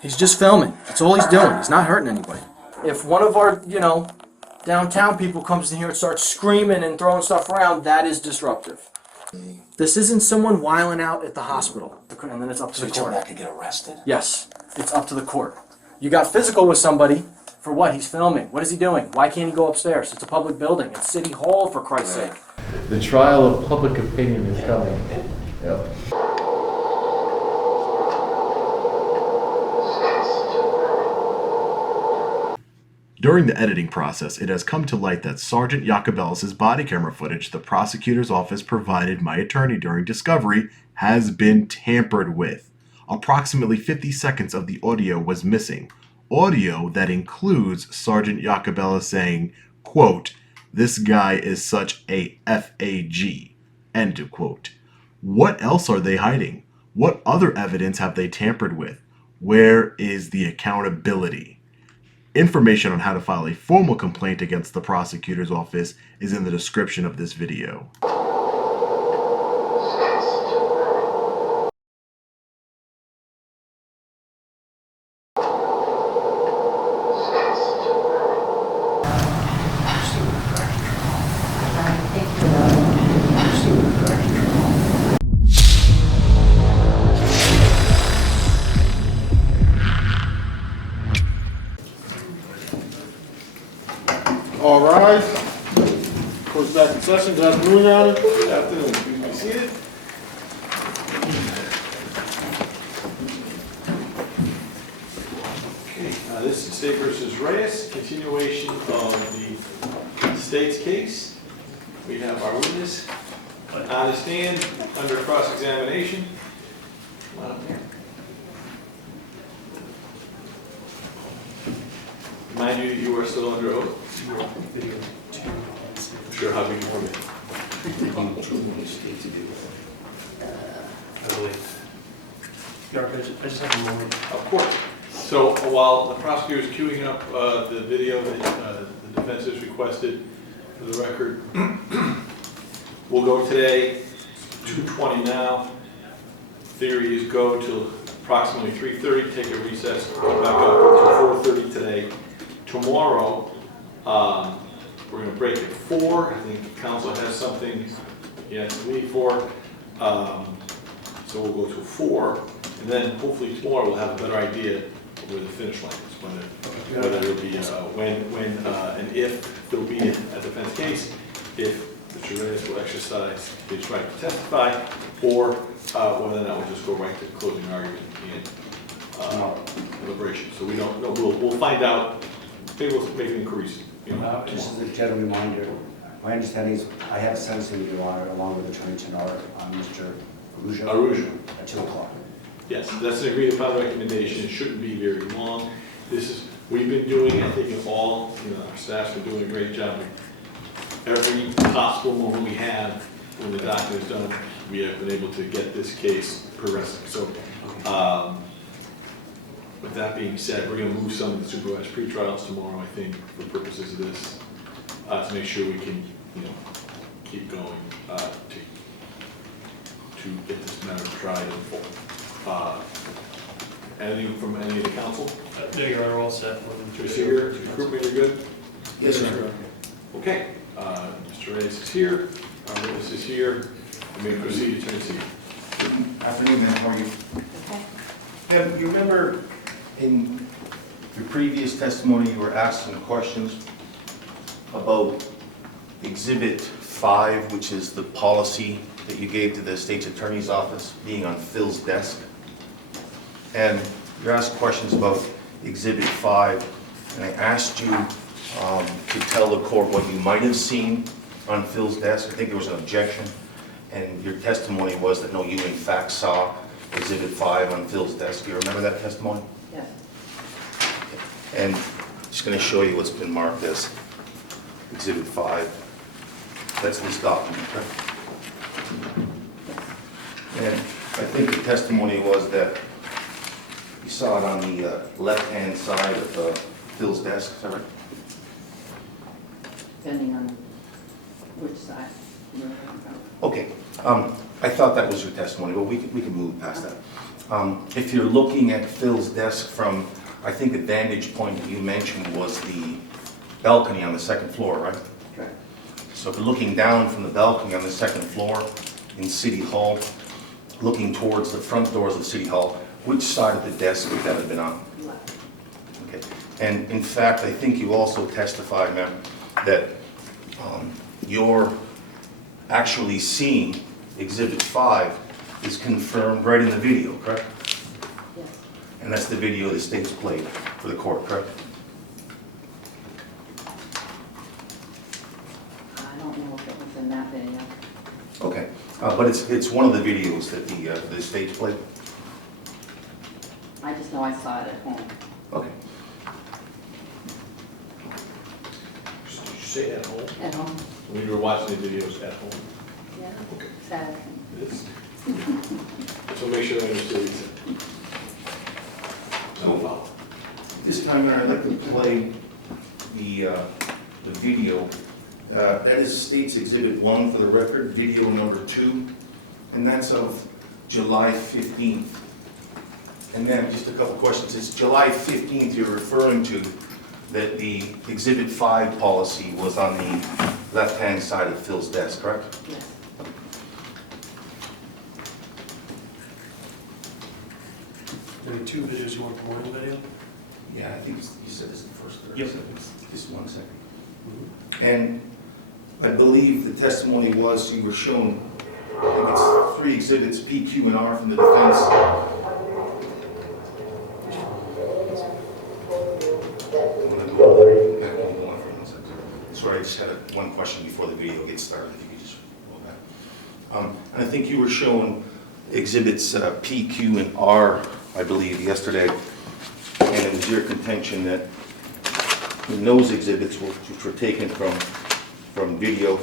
He's just filming. That's all he's doing. He's not hurting anybody. If one of our, downtown people comes in here and starts screaming and throwing stuff around, that is disruptive. This isn't someone wiling out at the hospital, and then it's up to the court. So I could get arrested? Yes, it's up to the court. You got physical with somebody, for what? He's filming. What is he doing? Why can't he go upstairs? It's a public building. It's City Hall, for Christ's sake. The trial of public opinion is coming. Yep. During the editing process, it has come to light that Sergeant Iacobellis' body camera footage the prosecutor's office provided my attorney during discovery has been tampered with. Approximately 50 seconds of the audio was missing. Audio that includes Sergeant Iacobellis saying, quote, "This guy is such a FAG," end of quote. What else are they hiding? What other evidence have they tampered with? Where is the accountability? Information on how to file a formal complaint against the prosecutor's office is in the description of this video. All rise. Court's back in session. Good afternoon, Your Honor. Good afternoon. Please be seated. Okay, this is State v. Reyes, continuation of the state's case. We have our witness on the stand under cross-examination. Come on up here. Remind you that you are still under oath. I'm sure how big more I believe. I just have a moment. Of course. So while the prosecutor is queuing up the video that the defense has requested for the record, we'll go today, 2:20 now. Theory is go till approximately 3:30, take a recess, come back up to 4:30 today. Tomorrow, we're going to break at 4. I think counsel has something he has to leave for. So we'll go to 4. And then hopefully tomorrow we'll have a better idea of where the finish line is, whether it'll be when and if there'll be a defense case, if Mr. Reyes will exercise his right to testify, or whether or not we'll just go right to closing argument and deliberation. So we don't know. We'll find out. Maybe we'll make inquiries. Just as a general reminder, my understanding is I have sentencing, Your Honor, along with Attorney Tenor on Mr. Arujo at 2 o'clock. Yes, that's an agreed upon recommendation. It shouldn't be very long. We've been doing, I think, our staff's been doing a great job. Every possible moment we have when the document is done, we have been able to get this case progressing. So, with that being said, we're going to move some of the supervised pretrials tomorrow, I think, for purposes of this, to make sure we can, keep going to get this matter tried in full. Anything from any of the counsel? No, Your Honor, all set. Mr. Seeger, recruitment, you're good? Yes, sir. Okay, Mr. Reyes is here, our witness is here. You may proceed, Attorney Seeger. Afternoon, ma'am. How are you? Okay. You remember in your previous testimony, you were asking questions about Exhibit 5, which is the policy that you gave to the state's attorney's office being on Phil's desk. And you asked questions about Exhibit 5, and I asked you to tell the court what you might have seen on Phil's desk. I think there was an objection, and your testimony was that no, you in fact saw Exhibit 5 on Phil's desk. Do you remember that testimony? Yes. And I'm just going to show you what's been marked as Exhibit 5. That's this document. And I think the testimony was that you saw it on the left-hand side of Phil's desk. Is that right? Depending on which side. Okay. I thought that was your testimony, but we can move past that. If you're looking at Phil's desk from, I think the vantage point that you mentioned was the balcony on the second floor, right? Correct. So if you're looking down from the balcony on the second floor in City Hall, looking towards the front doors of City Hall, which side of the desk would that have been on? Left. Okay. And in fact, I think you also testified, ma'am, that you're actually seeing Exhibit 5 is confirmed right in the video, correct? Yes. And that's the video the state's played for the court, correct? I don't know if it was in that video. Okay, but it's one of the videos that the state's played? I just know I saw it at home. Okay. Did you say at home? At home? When you were watching the videos at home? Yeah. Okay. Sad. Yes. So make sure I understood what you said. So, This time, I'd like to play the video. That is State's Exhibit 1 for the record, video number 2, and that's of July 15th. And then, just a couple questions. It's July 15th you're referring to, that the Exhibit 5 policy was on the left-hand side of Phil's desk, correct? Yes. There were two videos, you want the morning video? Yeah, I think you said this is the first 30 Yep. seconds. Just 1 second. And I believe the testimony was you were shown, I think it's 3 exhibits, P, Q, and R from the defense. Sorry, I just had one question before the video gets started. If you could just roll back. And I think you were shown exhibits P, Q, and R, I believe, yesterday. And it was your contention that in those exhibits, which were taken from video,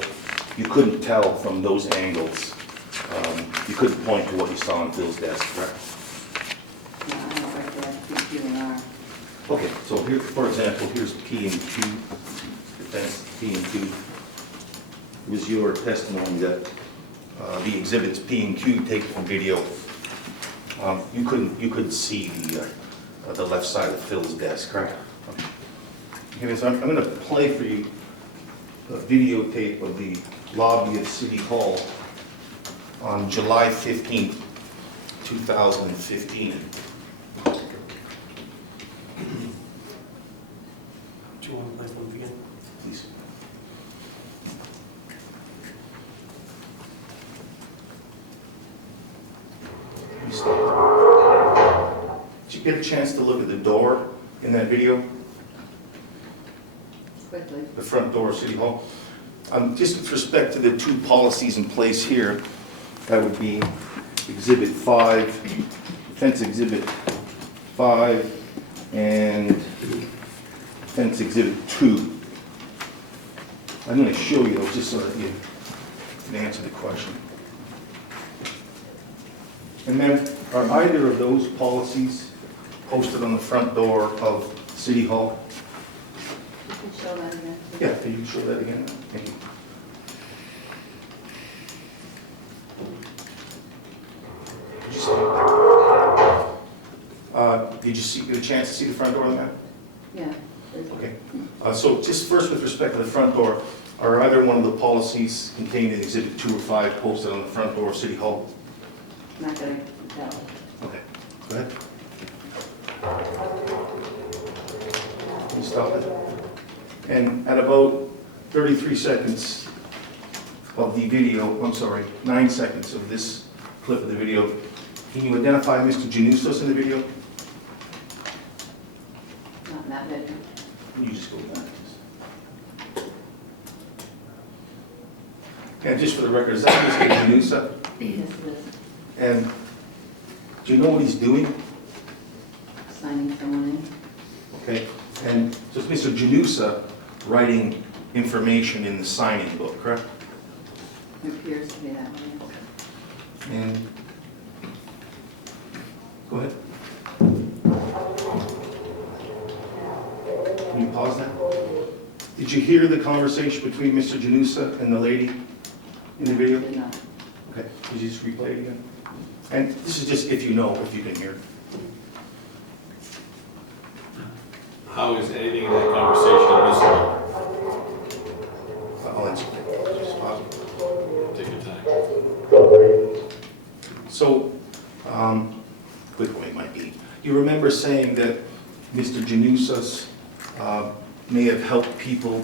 you couldn't tell from those angles. You couldn't point to what you saw on Phil's desk, correct? Yeah, I don't like that. P, Q, and R. Okay, so here, for example, here's P and Q, defense P and Q. It was your testimony that the exhibits P and Q taken from video, you couldn't see the left side of Phil's desk, correct? Okay, so I'm going to play for you a videotape of the lobby of City Hall on July 15th, 2015. Do you want to play from the beginning? Please. You stop. Did you get a chance to look at the door in that video? Quickly. The front door of City Hall? Just with respect to the 2 policies in place here, that would be Exhibit 5, Defense Exhibit 5, and Defense Exhibit 2. I'm going to show you those just so that you can answer the question. And then, are either of those policies posted on the front door of City Hall? You can show that again. Yeah, can you show that again? Thank you. Did you get a chance to see the front door of the map? Yeah. Okay. So just first with respect to the front door, are either one of the policies contained in Exhibit 2 or 5 posted on the front door of City Hall? Not gonna tell. Okay, go ahead. Can you stop it? And at about 33 seconds of the video, I'm sorry, 9 seconds of this clip of the video, can you identify Mr. Genussa in the video? Not in that video. Can you just go back? And just for the record, is that Mr. Genussa? Yes, it is. And do you know what he's doing? Signing someone in. Okay, and so it's Mr. Genussa writing information in the signing book, correct? It appears to be that way. And, go ahead. Can you pause that? Did you hear the conversation between Mr. Genussa and the lady in the video? Did not. Okay, could you just replay it again? And this is just if you know, if you can hear. How is anything in that conversation admissible? I'll answer that. Just pause. Take your time. So, quick way might be, you remember saying that Mr. Genussa may have helped people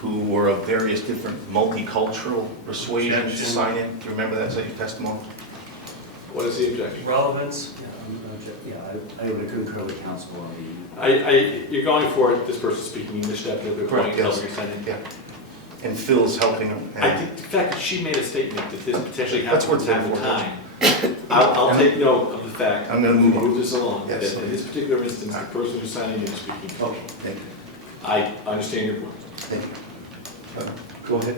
who were of various different multicultural persuasions to sign in? Do you remember that, your testimony? What is the objection? Relevance? I would concur with counsel on the. You're going for it, this person speaking, you misstepped at the point, Yes. you're saying. Yeah. And Phil's helping him. I think the fact that she made a statement that this potentially That's happens what from it's time to for. time, I'll take note of the fact. I'm gonna move on. this along, that Yes. in this particular instance, the person who's signing in is speaking. Okay, thank you. I understand your point. Thank you. Go ahead.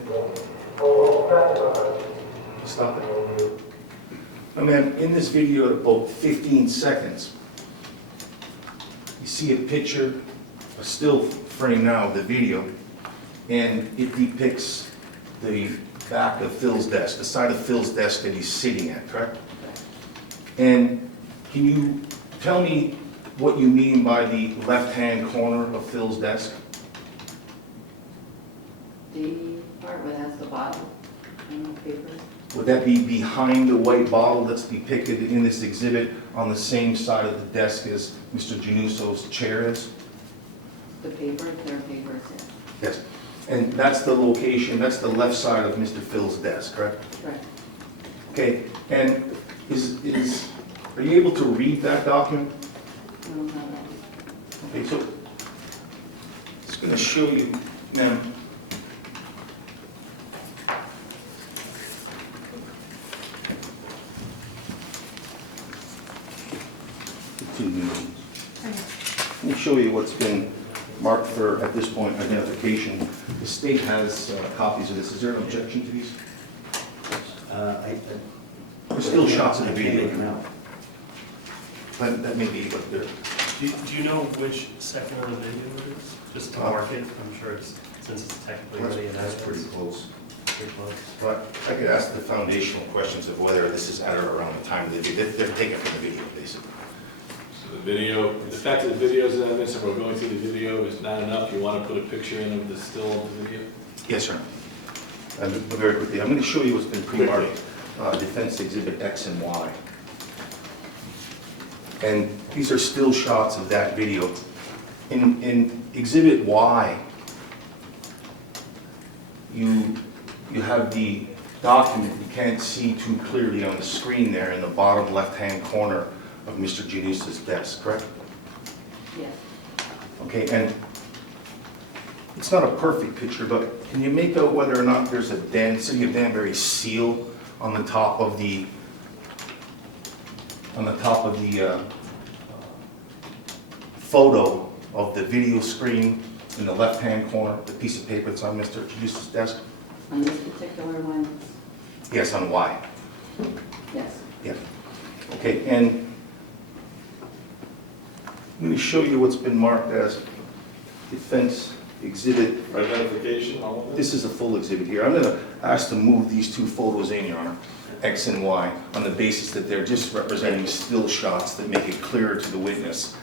Stop it. Now, ma'am, in this video, at about 15 seconds, you see a picture, a still frame now of the video, and it depicts the back of Phil's desk, the side of Phil's desk that he's sitting at, correct? And can you tell me what you mean by the left-hand corner of Phil's desk? The part where that's the bottle and the paper. Would that be behind the white bottle that's depicted in this exhibit on the same side of the desk as Mr. Genusso's chair is? The paper, their paper is there. Yes. And that's the location, that's the left side of Mr. Phil's desk, correct? Correct. Okay, and are you able to read that document? No, not that. Okay, so it's going to show you, ma'am. Let me show you what's been marked for, at this point, identification. The state has copies of this. Is there an objection to these? There's still shots of the video. That may be what they're... Do you know which second of the video it is? Just to mark it, I'm sure it's, since it's technically already in That's pretty evidence. close. Pretty close. But I could ask the foundational questions of whether this is at or around the time of the video. They're taken from the video, basically. So the video, the fact that the video is in evidence and we're going through the video is not enough, you want to put a picture in of the still of the video? Yes, sir. And very quickly, I'm going to show you what's been pre-marked. Defense Exhibit X and Y. And these are still shots of that video. In Exhibit Y, you have the document you can't see too clearly on the screen there in the bottom left-hand corner of Mr. Genussa's desk, correct? Yes. Okay, and it's not a perfect picture, but can you make out whether or not there's a City of Danbury seal on the top of the photo of the video screen in the left-hand corner, the piece of paper that's on Mr. Genussa's desk? On this particular one, Yes, on Y. yes. Yeah. Okay, and let me show you what's been marked as Defense Exhibit. For identification, all of this? This is a full exhibit here. I'm going to ask to move these two photos in, Your Honor, X and Y, on the basis that they're just representing still shots that make it clearer to the witness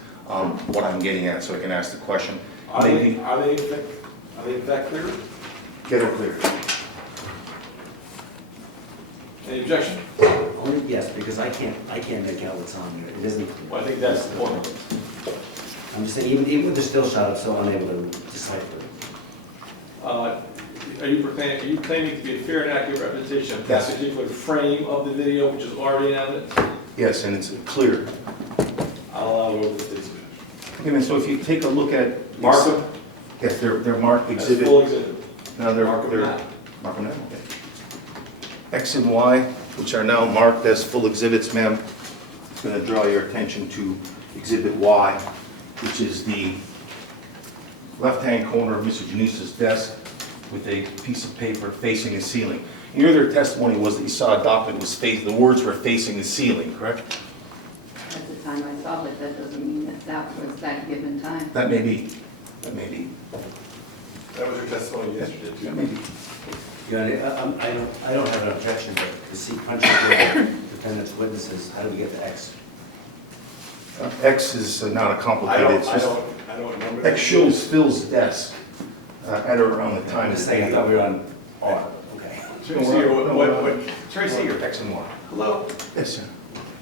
what I'm getting at, so I can ask the question. Are they Maybe in fact clear? get it clear. Any objection? Only, yes, because I can't make out what's on here. It isn't. Well, I think that's the point. I'm just saying, even with the still shot, I'm still unable to decipher it. Are you claiming to be a fair and accurate representation of that Yes. particular frame of the video, which is already in evidence? Yes, and it's clear. I'll allow you over the state's Okay, man, so if you take a look at... Mark them Yes, they're marked as exhibit. full exhibit. Now they're... Mark them now. Mark them now, okay. X and Y, which are now marked as full exhibits, ma'am. It's going to draw your attention to Exhibit Y, which is the left-hand corner of Mr. Genussa's desk with a piece of paper facing the ceiling. And your other testimony was that you saw a document was the words were facing the ceiling, correct? At the time I saw it, that doesn't mean that that was that given time. That may be. That may be. That was your testimony yesterday, That too. may be. Your Honor, I don't have an objection, but to see punching through the defendant's witnesses, how do we get to X? X is not a complicated, it's just, I don't remember. X shows Phil's desk at or around the time I'm of just the saying, I thought we video. were on R, okay. Tracy, what? Tracy, your X and Y. Hello? Yes, sir.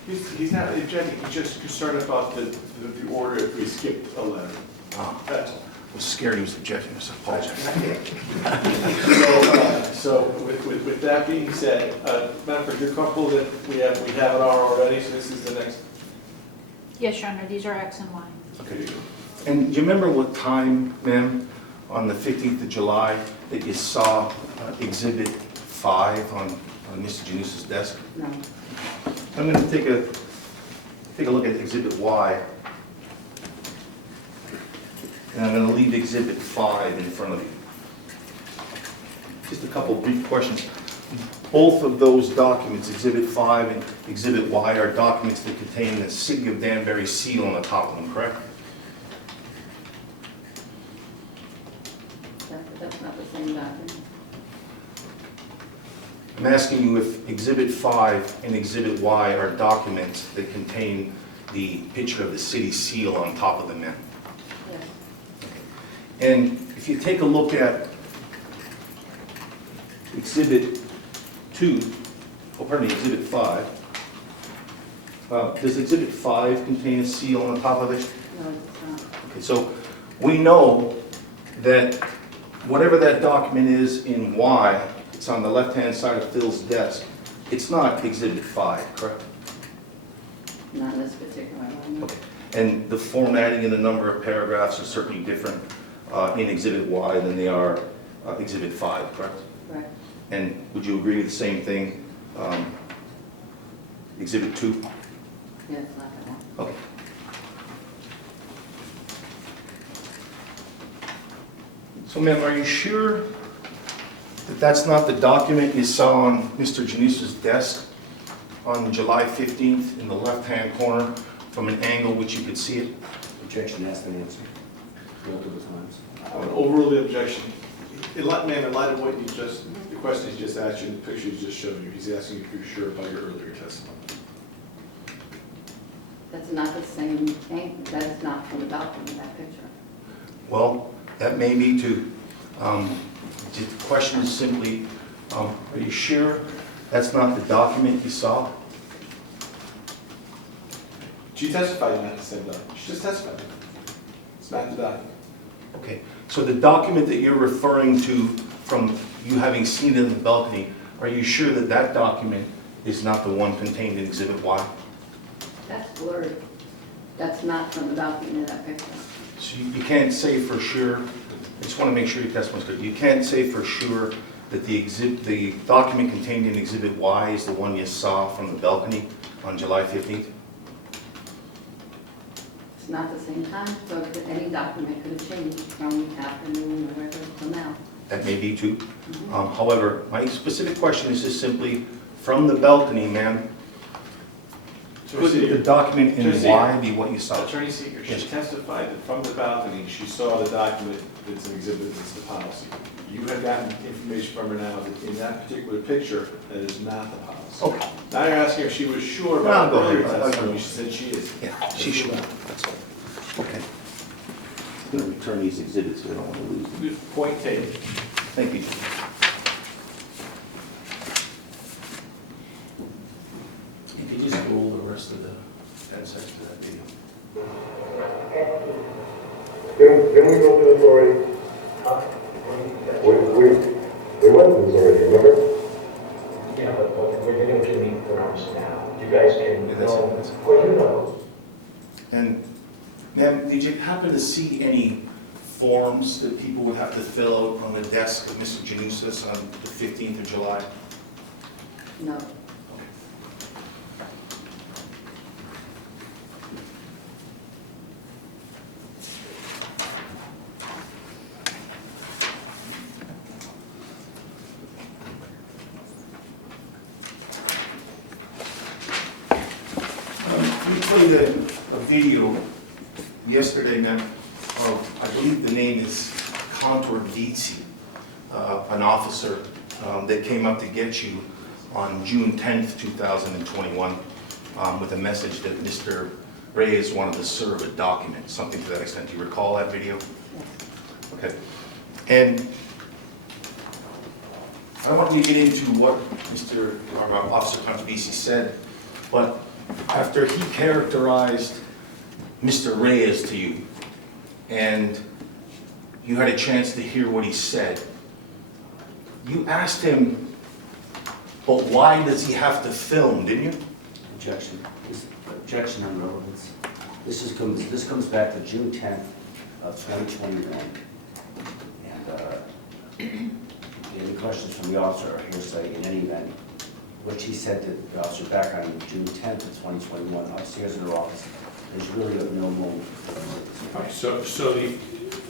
He's not objecting, he's just concerned about the order if we skipped a letter. That's all. I was scared he was objecting, I apologize. So with that being said, Manfred, you're comfortable that we have an R already, so this is the next? Yes, Your Honor, these are X and Y. Okay. And do you remember what time, ma'am, on the 15th of July, that you saw Exhibit 5 on Mr. Genussa's desk? No. I'm going to take a look at Exhibit Y. And I'm going to leave Exhibit 5 in front of you. Just a couple brief questions. Both of those documents, Exhibit 5 and Exhibit Y, are documents that contain the City of Danbury seal on the top of them, correct? That's not the same document. I'm asking you if Exhibit 5 and Exhibit Y are documents that contain the picture of the city seal on top of them, ma'am. Yes. And if you take a look at Exhibit 2, Exhibit 5, does Exhibit 5 contain a seal on the top of it? No, it's not. Okay, so we know that whatever that document is in Y, it's on the left-hand side of Phil's desk. It's not Exhibit 5, correct? Not in this particular one. Okay. And the formatting and the number of paragraphs are certainly different in Exhibit Y than they are Exhibit 5, correct? Correct. And would you agree with the same thing, Exhibit 2? Yes, not that one. Okay. So ma'am, are you sure that that's not the document you saw on Mr. Genussa's desk on July 15th in the left-hand corner from an angle which you could see it? Objection has been answered multiple times. I would overrule the objection. Ma'am, in light of what you just, the question he's just asked you, and the picture he's just shown you, he's asking if you're sure about your earlier testimony. That's not the same thing. That is not from the document, that picture. Well, that may be too. The question is simply, are you sure that's not the document you saw? She testified not the same document. She just testified. It's not the document. Okay, so the document that you're referring to from you having seen it in the balcony, are you sure that that document is not the one contained in Exhibit Y? That's blurred. That's not from the document, that picture. So you can't say for sure, I just want to make sure your testimony's clear. You can't say for sure that the document contained in Exhibit Y is the one you saw from the balcony on July 15th? It's not the same time, so any document could have changed from afternoon or whatever till now. That may be too. However, my specific question is just simply, from the balcony, ma'am, could the document in Y be what you saw? Attorney Seeger, she Yes. testified that from the balcony, she saw the document that's an exhibit, that's the policy. You have gotten information from her now that in that particular picture, that is not the policy. Okay. Now you're asking if she was sure No, about go earlier ahead. testimony, she said she is. Yeah, she's sure. That's all. Okay. I'm going to return these exhibits, so I don't want to lose them. Point taken. Thank you. If you just roll the rest of the 10 seconds of that video. Can we go to the story? We went to the story, remember? Yeah, but we're getting to the forms now. You guys can Yeah, know, that's it. well, you know. And, ma'am, did you happen to see any forms that people would have to fill out on the desk of Mr. Genussa on the 15th of July? No. We played a video yesterday, ma'am, of, I believe the name is Contour Dietzi, an officer that came up to get you on June 10th, 2021, with a message that Mr. Reyes wanted to serve a document, something to that extent. Do you recall that video? Okay. And I don't want you to get into what Officer Constantine said, but after he characterized Mr. Reyes to you, and you had a chance to hear what he said, you asked him, but why does he have to film, didn't you? Objection. Objection on relevance. This comes back to June 10th of 2021. And any questions from the officer are hearsay in any event. What she said to the officer back on June 10th of 2021 upstairs in her office is really of no moment. All right, so the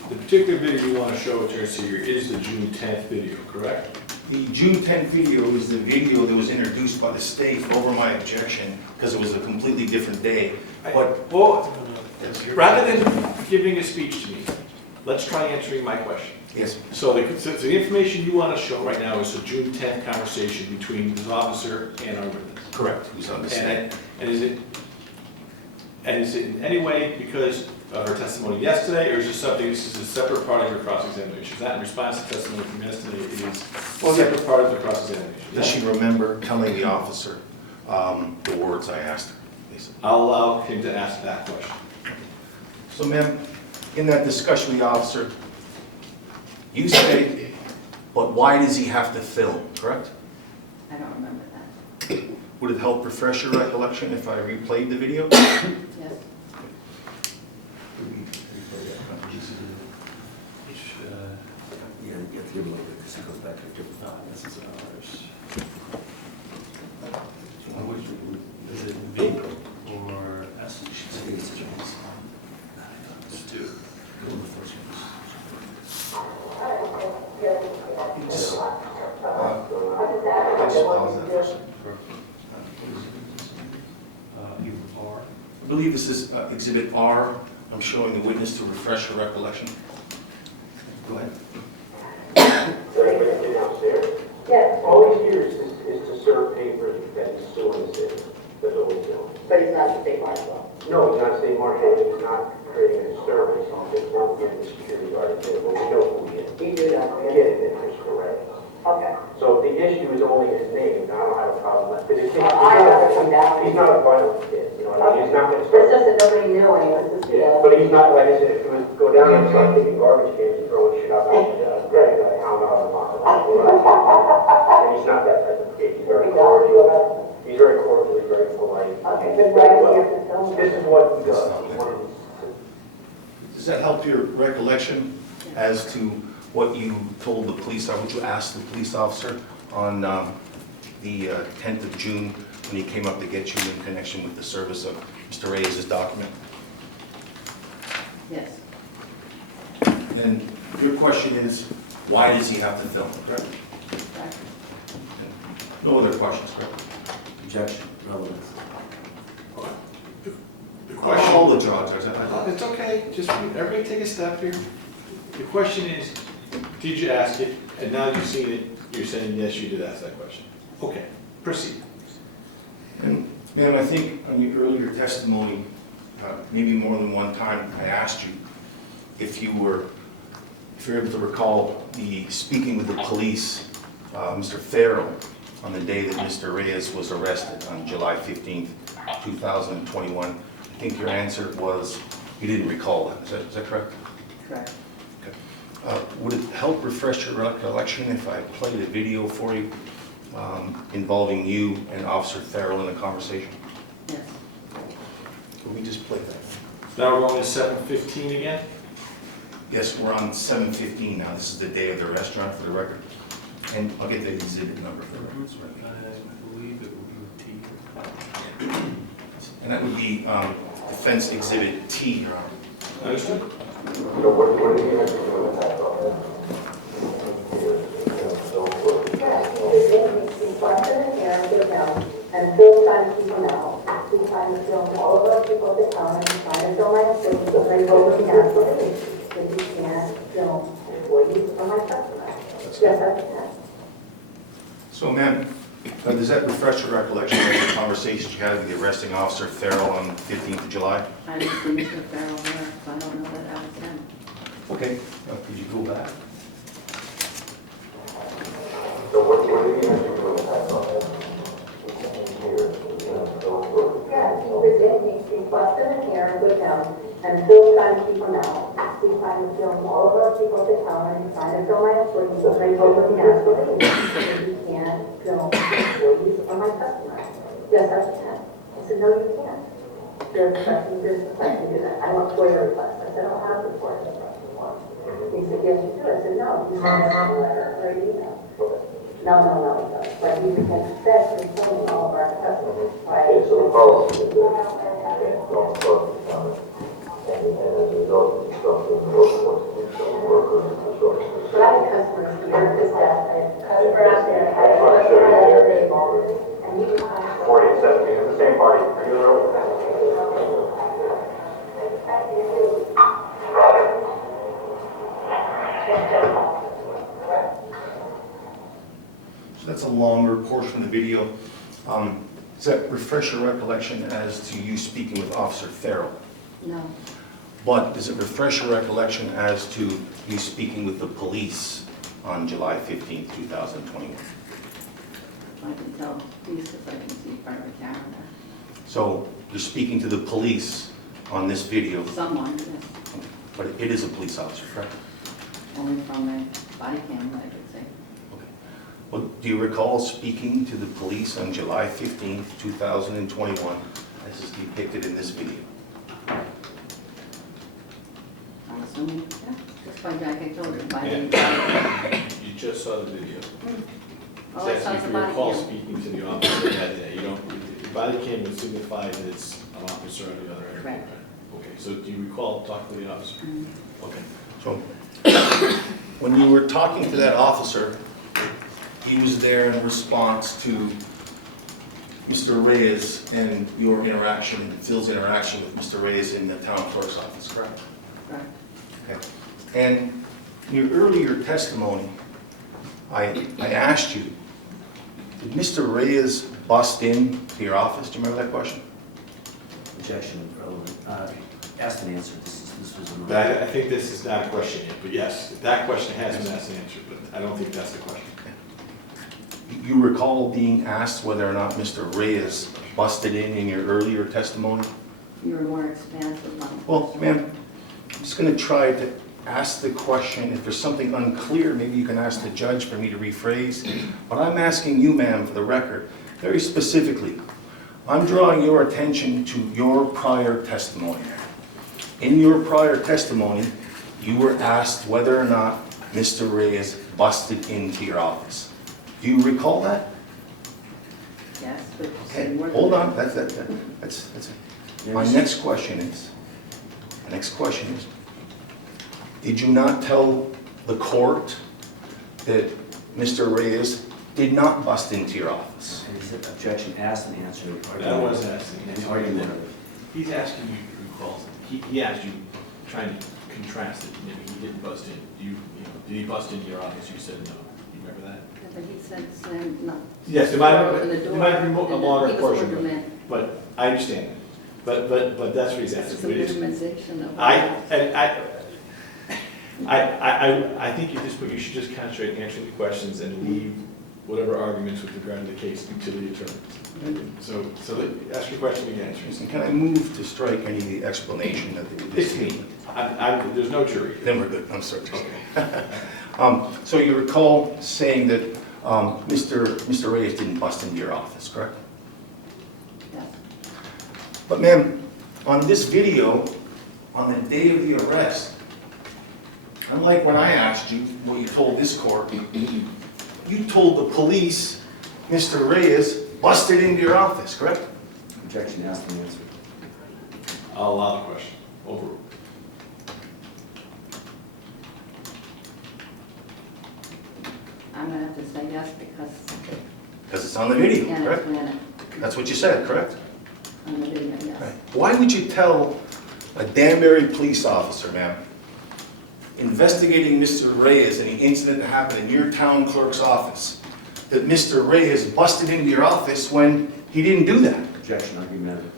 particular video you want to show at your here is the June 10th video, correct? The June 10th video is the video that was introduced by the state over my objection because it was a completely different day. But Well, rather than giving a speech to me, let's try answering my question. yes, So the information you want to show right now is the June 10th conversation between this officer and our witness. correct. Who's on the stand? And is it in any way because of her testimony yesterday, or is this something, this is a separate part of her cross-examination? Is that in response to testimony from yesterday? It is a separate part of the cross-examination. Does she remember telling the officer the words I asked her? Basically? I'll allow him to ask that question. So, ma'am, in that discussion with the officer, you say, but why does he have to film, correct? I don't remember that. Would it help refresh your recollection if I replayed the video? Yes. Yeah, you have to give a little bit because it goes back to a different. This is ours. Is it V or S? I think it's a James. Let's do. Go to the first one. Just pause that for a second. R. I believe this is Exhibit R. I'm showing the witness to refresh her recollection. Go ahead. So anybody get downstairs? Yes. All he's here is to serve papers that he's suing the city. That's all he's doing. But he's not a state marshal? No, he's not a state marshal. He's not creating a service. He's just not getting the security guard. But we know who he is. He did that. Yeah, it's correct. Okay. So the issue is only his name. I don't have a problem with it. He's not a violent kid. You know what I mean? He's not going to start. It's just that nobody knew anyone. Yeah, but he's not, like I said, if he would go down and start taking garbage cans and throwing shit out the town out of the box. And he's not that type of kid. He's very cordial. He's very cordial, he's very polite. Okay, but this is what he does. Does that help your recollection as to what you told the police, what you asked the police officer on the 10th of June when he came up to get you in connection with the service of Mr. Reyes' document? Yes. And your question is, why does he have to film, correct? Right. No other questions, correct? Objection. Relevance. The question. All the drugs, It's okay, just everybody take a step here. The question is, did you ask it? And now you've seen it, you're saying, yes, you did ask that question. Okay, proceed. And ma'am, I think on your earlier testimony, maybe more than one time, I asked you if you're able to recall the speaking with the police, Mr. Farrell, on the day that Mr. Reyes was arrested on July 15th, 2021. I think your answer was you didn't recall that. Is that correct? Correct. Okay. Would it help refresh your recollection if I played a video for you involving you and Officer Farrell in a conversation? Yes. Can we just play that? Now we're going to 7:15 again? Yes, we're on 7:15 now. This is the day of the restaurant for the record. And I'll get the exhibit number for the record. I believe it will be T. And that would be Defense Exhibit T, Your Honor. Understood? What do you have to do with that? And full time people now, full time to film all of our people that come and try to film my face, so they go to the if you can't film employees or my customer. Yes, I can. So, ma'am, Now, does that refresh your recollection of the conversations you had with the arresting officer Farrell on the 15th of July? I didn't see Mr. Farrell there, so I don't know that that was him. Okay. Now, could you go back? So what did he actually do with that process? Yeah, he was in, he busted in here with him, and Phil's trying to keep him out. He's trying to film all of our people at the counter, he's trying to film my employees, and I told him, yes, you can't film employees or my customers. Yes, I can. I said, no, you can't. There's a question, there's a question, do that. I want FOIA request. I said, I don't have the FOIA request. He said, yes, you do. I said, no, you sent us a letter or an email. No, but he can confess to filming all of our customers, right? Okay, so the policy is that, don't start the counter. And as a result, of disrupting the workforce, workers, disruption. But I had customers here, this guy, I had customers out there. I'm not sure you're there. And you can find. 40 and 17, it's the same party. Are you there? So that's a longer portion of the video. Does that refresh your recollection as to you speaking with Officer Farrell? No, But does it refresh your recollection as to you speaking with the police on July 15th, 2021? I can tell these because I can see part of the camera there. So you're speaking to the police on this video, Someone, yes, but it is a police officer, correct? only from a body cam, I could say. Well, do you recall speaking to the police on July 15th, 2021, as is depicted in this video? I'm assuming, yeah, just by Jack, I told you, by the. You just saw the video. Oh, It's it asking sounds if you about recall him. speaking to the officer that day. You don't, the body cam would signify that it's an officer on the other end. Correct. Okay, so do you recall talking to the officer? Mhm. Okay. So when you were talking to that officer, he was there in response to Mr. Reyes and your interaction, Phil's interaction with Mr. Reyes in the town clerk's office, correct? Correct. Okay. And in your earlier testimony, I asked you, did Mr. Reyes bust in to your office? Do you remember that question? Objection, relevant. Asked and answered. This was a. I think this is not a question yet, but yes, that question has been asked and answered, but I don't think that's the question. You recall being asked whether or not Mr. Reyes busted in your earlier testimony? You were more expansive on. Well, ma'am, I'm just going to try to ask the question. If there's something unclear, maybe you can ask the judge for me to rephrase. But I'm asking you, ma'am, for the record, very specifically, I'm drawing your attention to your prior testimony. In your prior testimony, you were asked whether or not Mr. Reyes busted into your office. Do you recall that? Yes, but. Okay, hold on, that's it. My next question is, did you not tell the court that Mr. Reyes did not bust into your office? And he said objection asked and answered. That was asking. An argument. He's asking you to recall, he asked you, trying to contrast it, maybe he didn't bust in. Did he bust into your office? You said no. You remember that? But he said, slam, no. Yes, it might Open the be door, a longer he was portion, ordered in. but I understand that. But that's what he's This is asking. a minimization of. I think you should just concentrate on answering the questions and leave whatever arguments with regard to the case to the attorney. So ask your question again. And can I move to strike any explanation of this? It's me. There's no jury. Then we're good, I'm sorry. Okay. So you recall saying that Mr. Reyes didn't bust into your office, correct? Yes. But ma'am, on this video, on the day of the arrest, unlike when I asked you what you told this court, you told the police Mr. Reyes busted into your office, correct? Objection asked and answered. I'll allow the question. Overruled. I'm gonna have to say yes because. Because it's on the video, Can't correct? explain it That's what you said, correct? on the video, yes. Right. Why would you tell a Danbury police officer, ma'am, investigating Mr. Reyes and the incident that happened in your town clerk's office, that Mr. Reyes busted into your office when he didn't do that. Objection, argumentative.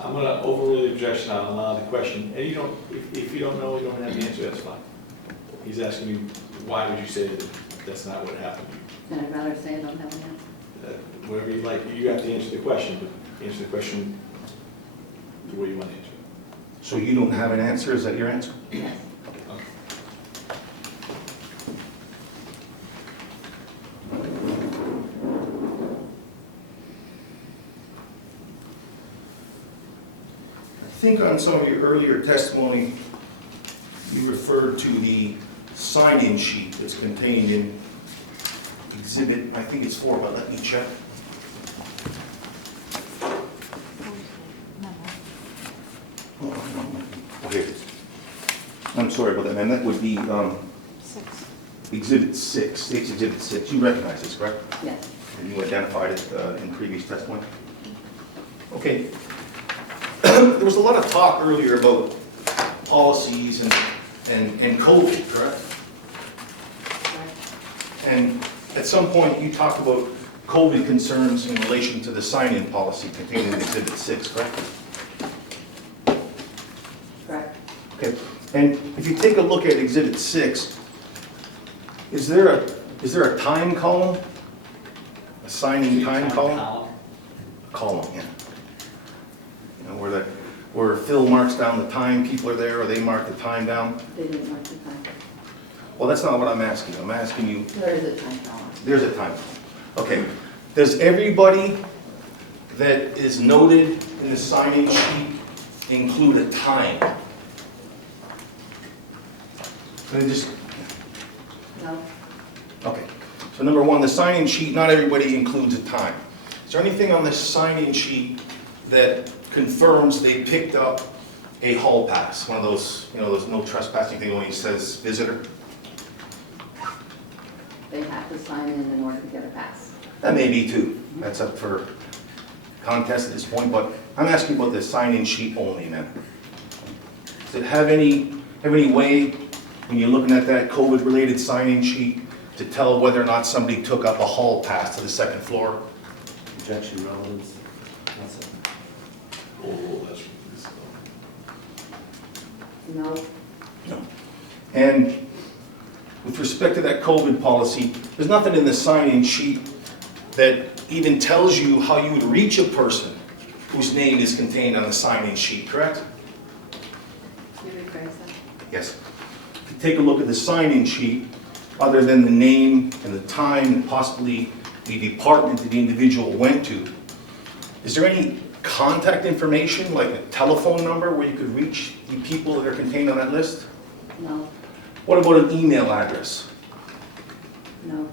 I'm gonna overrule the objection, I'll allow the question, and you don't, if you don't know, you don't have the answer, that's fine. He's asking you, why would you say that that's not what happened? And I'd rather say I don't have an answer. Whatever you like, you have to answer the question, but answer the question the way you want to answer it. So you don't have an answer, is that your answer? Yes. Okay. I think on some of your earlier testimony, you referred to the sign-in sheet that's contained in exhibit, I think it's 4, but let me check. Oh, here it is. I'm sorry about that, man. That would be exhibit 6, state's exhibit 6. You recognize this, correct? Yes. And you identified it in previous testimony? Okay. There was a lot of talk earlier about policies and COVID, correct? And at some point, you talked about COVID concerns in relation to the sign-in policy contained in Exhibit 6, correct? Correct. Okay. And if you take a look at Exhibit 6, is there a time column? A signing time column? Column, yeah. You know, where Phil marks down the time, people are there, or they mark the time down? They didn't mark the time. Well, that's not what I'm asking. I'm asking you. There is a time column. There's a time. Okay. Does everybody that is noted in the sign-in sheet include a time? Can I just... No. Okay. So number one, the sign-in sheet, not everybody includes a time. Is there anything on the sign-in sheet that confirms they picked up a hall pass? One of those, you know, those no trespassing thing when it says visitor? They have to sign in order to get a pass. That may be too. That's up for contest at this point, but I'm asking about the sign-in sheet only, man. Does it have any way, when you're looking at that COVID-related sign-in sheet, to tell whether or not somebody took up a hall pass to the second floor? Objection, relevance. That's it. Oh, that's. No. No. And with respect to that COVID policy, there's nothing in the sign-in sheet that even tells you how you would reach a person whose name is contained on the sign-in sheet, correct? Can you rephrase that? Yes. If you take a look at the sign-in sheet, other than the name and the time and possibly the department that the individual went to, is there any contact information, like a telephone number where you could reach the people that are contained on that list? No. What about an email address? No.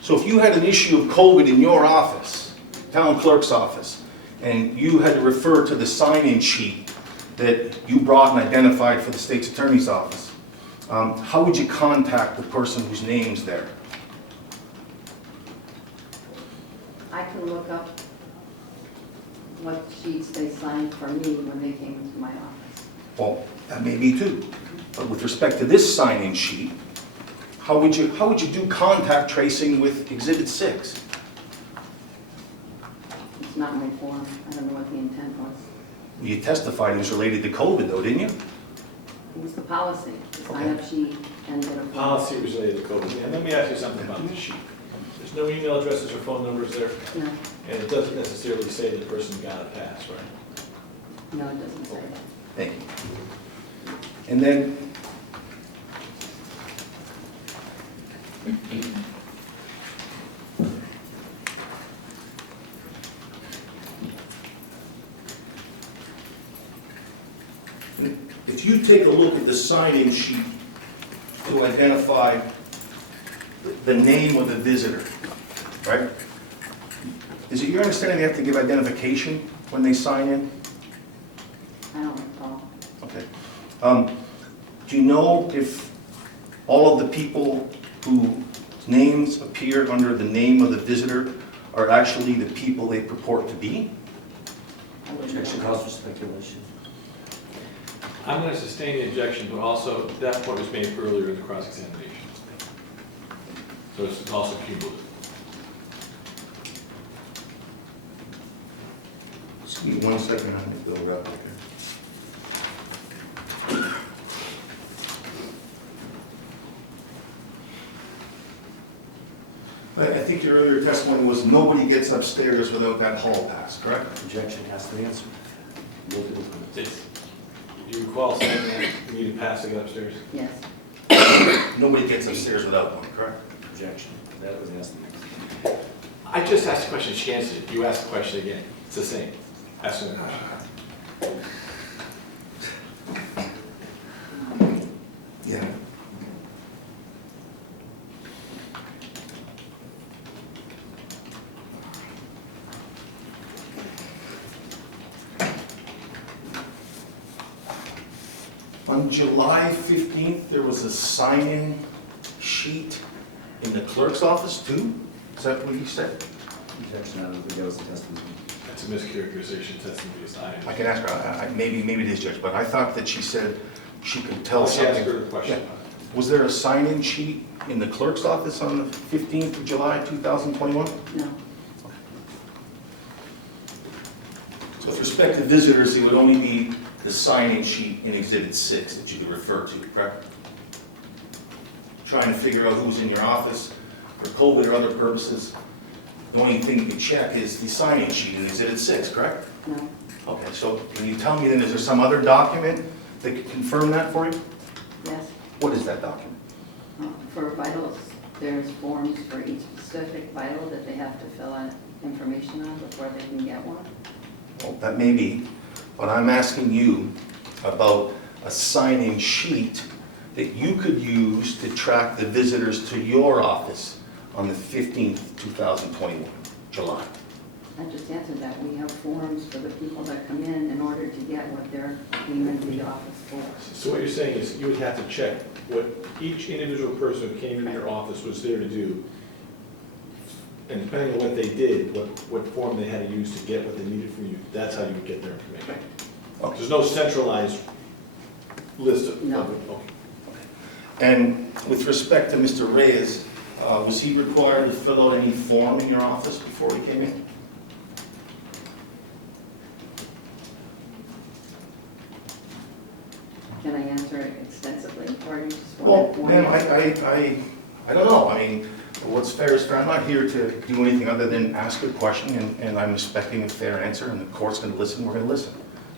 So if you had an issue of COVID in your office, town clerk's office, and you had to refer to the sign-in sheet that you brought and identified for the state's attorney's office, how would you contact the person whose name's there? I can look up what sheets they signed for me when they came into my office. Well, that may be too. But with respect to this sign-in sheet, how would you do contact tracing with Exhibit 6? It's not my form. I don't know what the intent was. You testified it was related to COVID though, didn't you? It was the policy, the sign-up sheet and get a form. Policy related to COVID. And let me ask you something about the sheet. There's no email addresses or phone numbers there, No. and it doesn't necessarily say the person got a pass, right? No, it doesn't say that. Thank you. And then, if you take a look at the sign-in sheet to identify the name of the visitor, right? Is it your understanding they have to give identification when they sign in? I don't recall. Okay. Do you know if all of the people whose names appear under the name of the visitor are actually the people they purport to be? Objection calls for speculation. I'm going to sustain the objection, but also that point was made earlier in the cross-examination. So it's also cumulative. Just give me 1 second on the bill up here. I think your earlier testimony was nobody gets upstairs without that hall pass, correct? Objection has to be answered. Do you recall saying that you needed pass to get upstairs? Yes. Nobody gets upstairs without one, correct? Objection. That was asked. I just asked a question, she answered it. You asked the question again. It's the same. Ask her the question. Yeah. On July 15th, there was a sign-in sheet in the clerk's office too? Is that what you said? Objection, I don't think that was the testimony. That's a mischaracterization testimony is I can ask her, maybe it is, Judge, but I thought that she said she could tell Let's ask something. her the question. Yeah. Was there a sign-in sheet in the clerk's office on the 15th of July, 2021? No. So with respect to visitors, it would only be the sign-in sheet in Exhibit 6 that you could refer to, correct? Trying to figure out who's in your office for COVID or other purposes, the only thing you can check is the sign-in sheet in Exhibit 6, correct? No. Okay, so can you tell me then, is there some other document that could confirm that for you? Yes. What is that document? For vitals, there's forms for each specific vital that they have to fill out information on before they can get one. Well, that may be, but I'm asking you about a sign-in sheet that you could use to track the visitors to your office on the 15th, 2021, July. I just answered that. We have forms for the people that come in order to get what they're came into the office for. So what you're saying is you would have to check what each individual person who came in your office was there to do, and depending on what they did, what form they had to use to get what they needed from you, that's how you would get their information. Okay. There's no centralized list of... No. Okay. And with respect to Mr. Reyes, was he required to fill out any form in your office before he came in? Can I answer it extensively, or you just Well, want one ma'am, answer? I don't know. I mean, what's fair is fair. I'm not here to do anything other than ask a question, and I'm expecting a fair answer, and the court's going to listen, we're going to listen.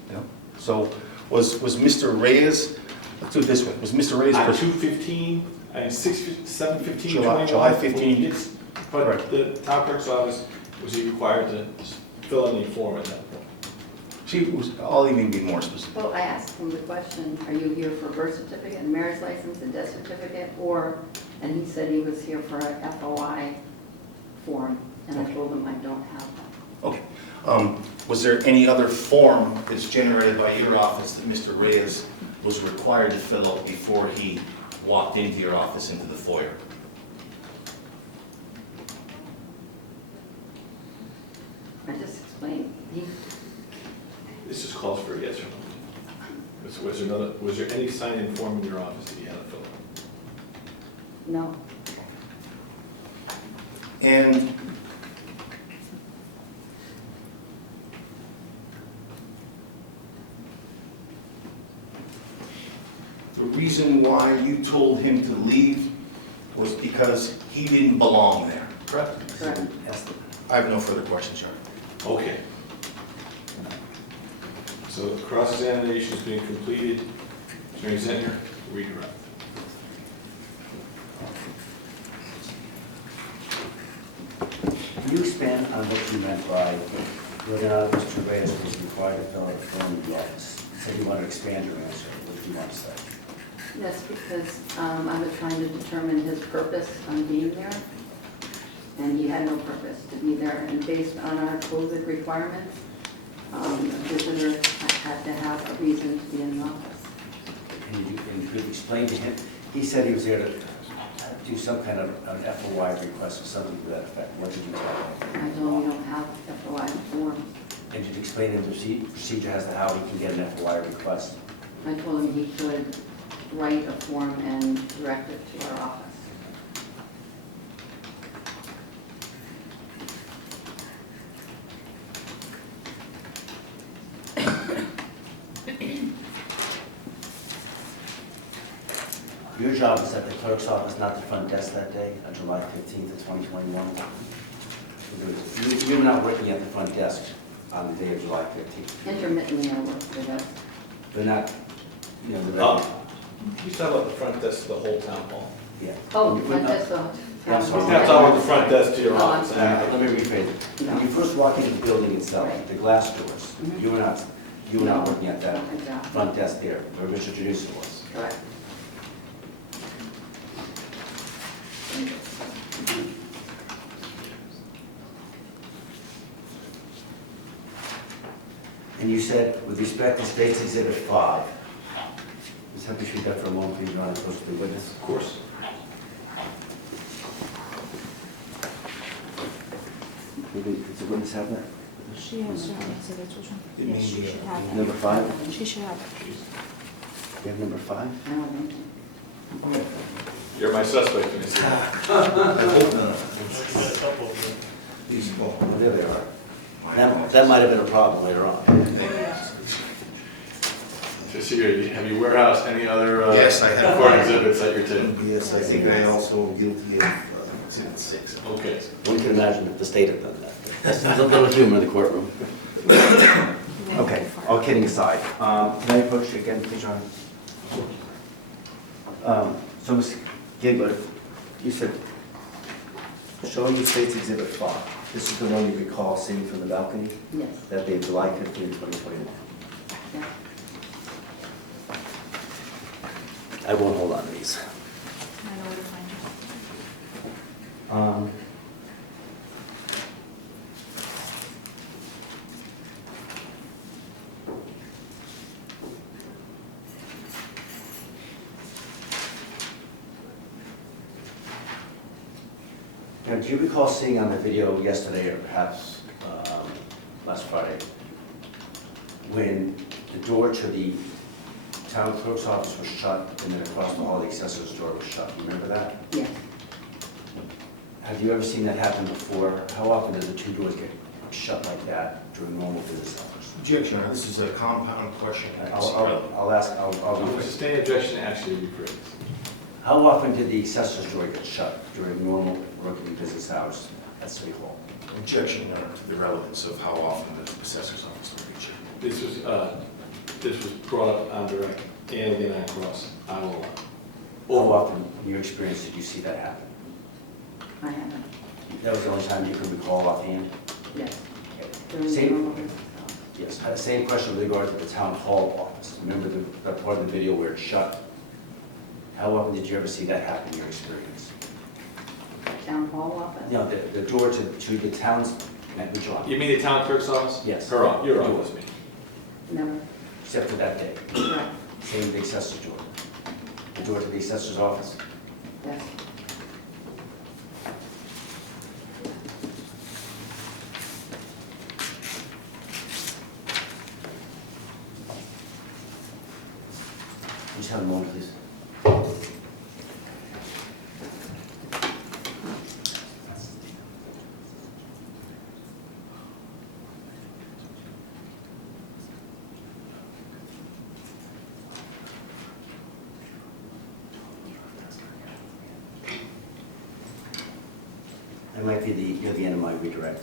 You know? So was Mr. Reyes, let's do it this way, was Mr. Reyes... On 2/15, 7/15, July 15. But Correct. the town clerk's office, was he required to fill out any form at that point? See, I'll even be more specific. Well, I asked him the question, are you here for a birth certificate, a marriage license, a death certificate, or, and he said he was here for a FOI form, and I told him I don't have that. Okay. Was there any other form that's generated by your office that Mr. Reyes was required to fill out before he walked into your office, into the foyer? I just explained, This just calls for a yes or no. Was there any sign-in form in your office that you had to fill out? no, And the reason why you told him to leave was because he didn't belong there, correct? correct. I have no further questions, Your Honor. Okay. So the cross-examination is being completed. Attorney Zentner, redirect. Can you expand on what you meant by whether or not Mr. Reyes was required to fill out a form in the office? You said you want to expand your answer. What did you want to say? Yes, because I was trying to determine his purpose on being there, and he had no purpose to be there. And based on our COVID requirements, a visitor had to have a reason to be in the office. And you could explain to him, he said he was there to do some kind of an FOI request or something to that effect. What did you tell him? I told him we don't have FOI forms. And did you explain to him the procedure as to how he can get an FOI request? I told him he could write a form and direct it to our office. Your job is at the clerk's office, not the front desk that day, on July 15th of 2021? You were not working at the front desk on the day of July 15th? Intermittently, I work for that. But not, you know, the He's talking about the front desk of the whole town hall. yeah. Oh, that's the. Yeah, I'm sorry. He's not talking about the front desk to your Oh, I'm office. sorry. Let me rephrase it. When you first walk into the building itself, the glass doors, Mhm. you were not working at that Exactly. front desk there, where Mr. Genussa was. Correct. And you said, with respect to State's Exhibit 5, just have to read that for a moment, please, Your Honor, supposed to be witness. Of course. Does the witness have that? She has certain exhibits, which one? Yes, she should have that. Number 5? She should have it. You have number 5? I don't think. You're my suspect, Mr. We've got a couple of them. Oh, there they are. That might have been a problem later on. Just here, have you warehoused any other Yes, I have. court exhibits at your table? Yes, I think I also am guilty of Exhibit 6. Okay. One can imagine if the state had done that. There's a little humor in the courtroom. Okay, all kidding aside, can I approach you again, please, Your Honor? So, Ms. Giggler, you said, showing you State's Exhibit 5. This is the one you recall seeing from the balcony? Yes. That day, July 15, 2021. Yeah. I won't hold on to these. I know where to find it. Now, do you recall seeing on the video yesterday, or perhaps last Friday, when the door to the town clerk's office was shut, and then across the hall, the assessor's door was shut? You remember that? Yes. Have you ever seen that happen before? How often do the two doors get shut like that during normal business hours? Objection, Your Honor, this is a compound question. I'll Sustain objection, actually rephrase. How often did the assessor's door get shut during normal working business hours at City Hall? Objection, Your Honor, to the relevance of how often the assessor's office will be checked. This was brought up on direct and again on cross. I will. How often, in your experience, did you see that happen? I haven't. That was the only time you can recall offhand? Yes. During the Same. normal business hours. Yes. I had the same question with regard to the town hall office. Remember that part of the video where it's shut? How often did you ever see that happen in your experience? Town hall office? No, the door to the town's, which one? You mean the town clerk's office? Yes. Your office, me. Never. Except for that day. Right. Same with the assessor's door. The door to the assessor's office? Yes. Just have a moment, please. That might be near the end of my redirect.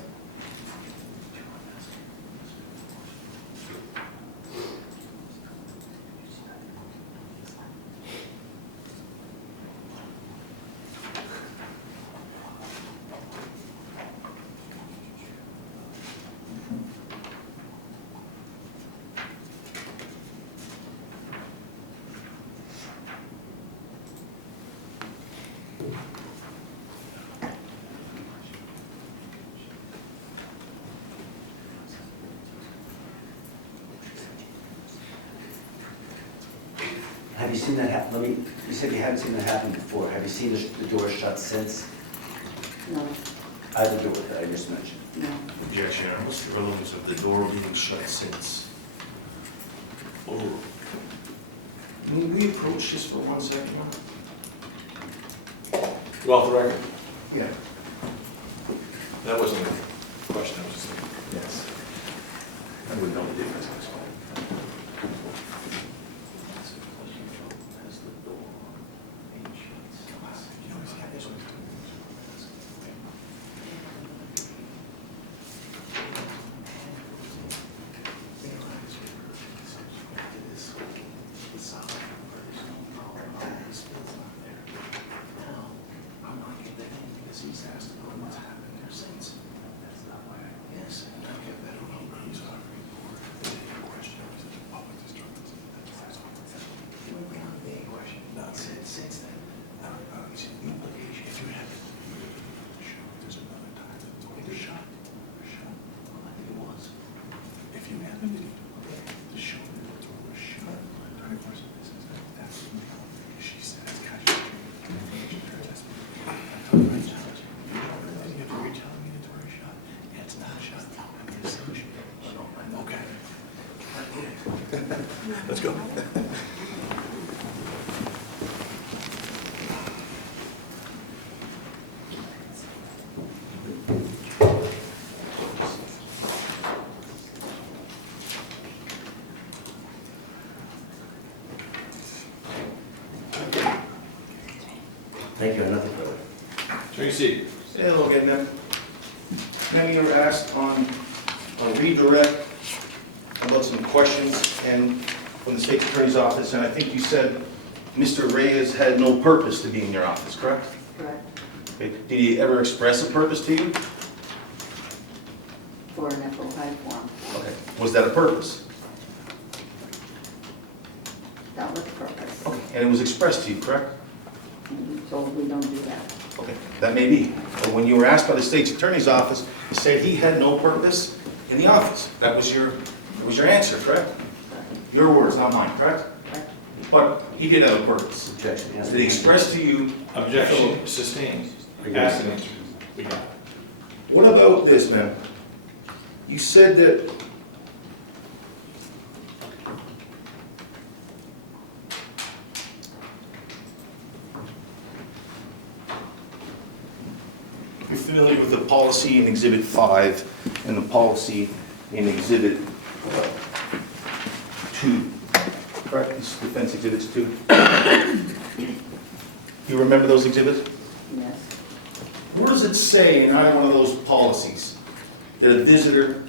Have you seen that happen? You said you haven't seen that happen before. Have you seen the door shut since? No. Either door that I just mentioned? No. Objection, Your Honor, what's the relevance of the door being shut since? Can we approach this for 1 second, Your Honor? You off the record? Yeah. That wasn't a question, I was just thinking. Yes. I wouldn't know the difference, actually. Let's go. Thank you, nothing further. So you see, Say hello again, then. Then you were asked on redirect about some questions and from the state attorney's office, and I think you said Mr. Reyes had no purpose to be in your office, correct? Correct, Okay. Did he ever express a purpose to you? for an FO5 form. Okay. Was that a purpose? That was the purpose. Okay. And it was expressed to you, correct? And we told we don't do that. Okay, that may be. But when you were asked by the state's attorney's office, he said he had no purpose in the office. That was your answer, correct? Your words, not mine, correct? Correct. But he did have a purpose. Objection, yes. Did he express to you? objection sustained. Asked and answered. We got it. What about this, man? You said that you're familiar with the policy in Exhibit 5 and the policy in Exhibit 2, correct? These defense exhibits 2. You remember those exhibits? Yes. What does it say in either one of those policies that a visitor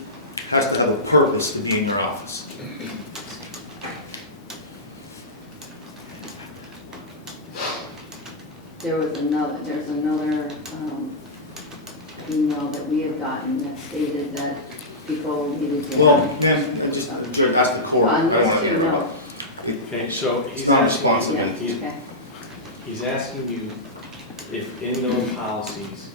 has to have a purpose to be in your office? There's another email that we had gotten that stated that people needed to. Well, ma'am, just ask the court. I On don't this want to too, interrupt. no. Okay, so It's he's not asking, responsive. Yeah, okay. he's asking you if in those policies,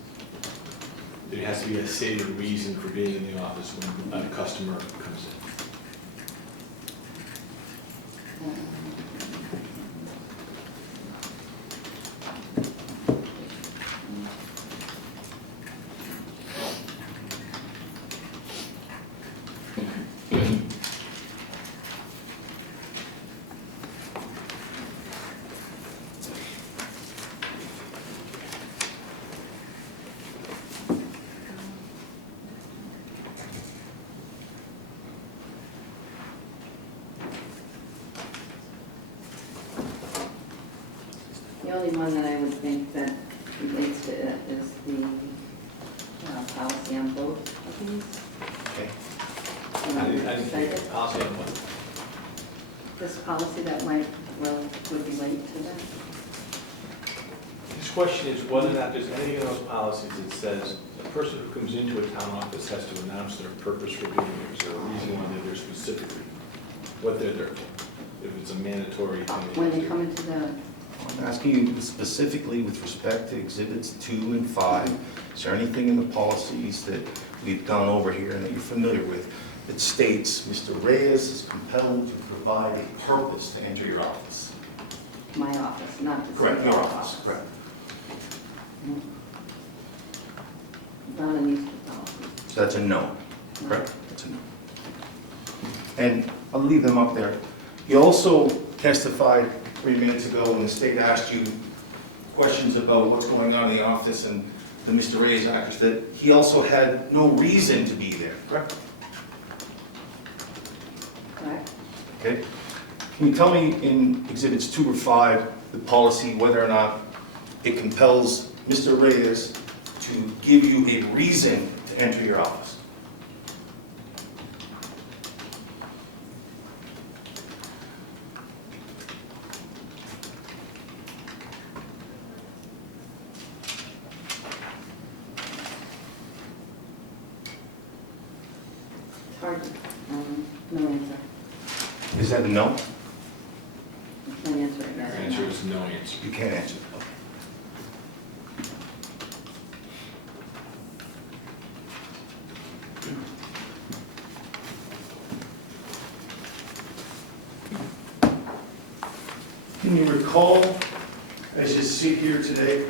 there has to be a stated reason for being in the office when a customer comes in. The only one that I would think that relates to it is the policy on both of these. Okay. I didn't Cite think it. policy on what? This policy that would relate to that. His question is whether or not there's anything in those policies that says a person who comes into a town office has to announce their purpose for being there. Is there a reason why they're there specifically? What they're there for? If it's a mandatory thing. When they come into the, I'm asking you specifically with respect to Exhibits 2 and 5, is there anything in the policies that we've gone over here and that you're familiar with that states Mr. Reyes is compelled to provide a purpose to enter your office? my office, not the Correct, city your hall office, correct. Not in these two policies. So that's a no, correct? That's a no. And I'll leave them up there. You also testified 3 minutes ago when the state asked you questions about what's going on in the office and the Mr. Reyes actors, that he also had no reason to be there, correct? Correct? Okay. Can you tell me in Exhibits 2 or 5, the policy, whether or not it compels Mr. Reyes to give you a reason to enter your office? It's hard to, no answer. Is that a no? I can't answer it, yes Your or answer no. is no answer. You can't answer. Okay. Can you recall, as you sit here today,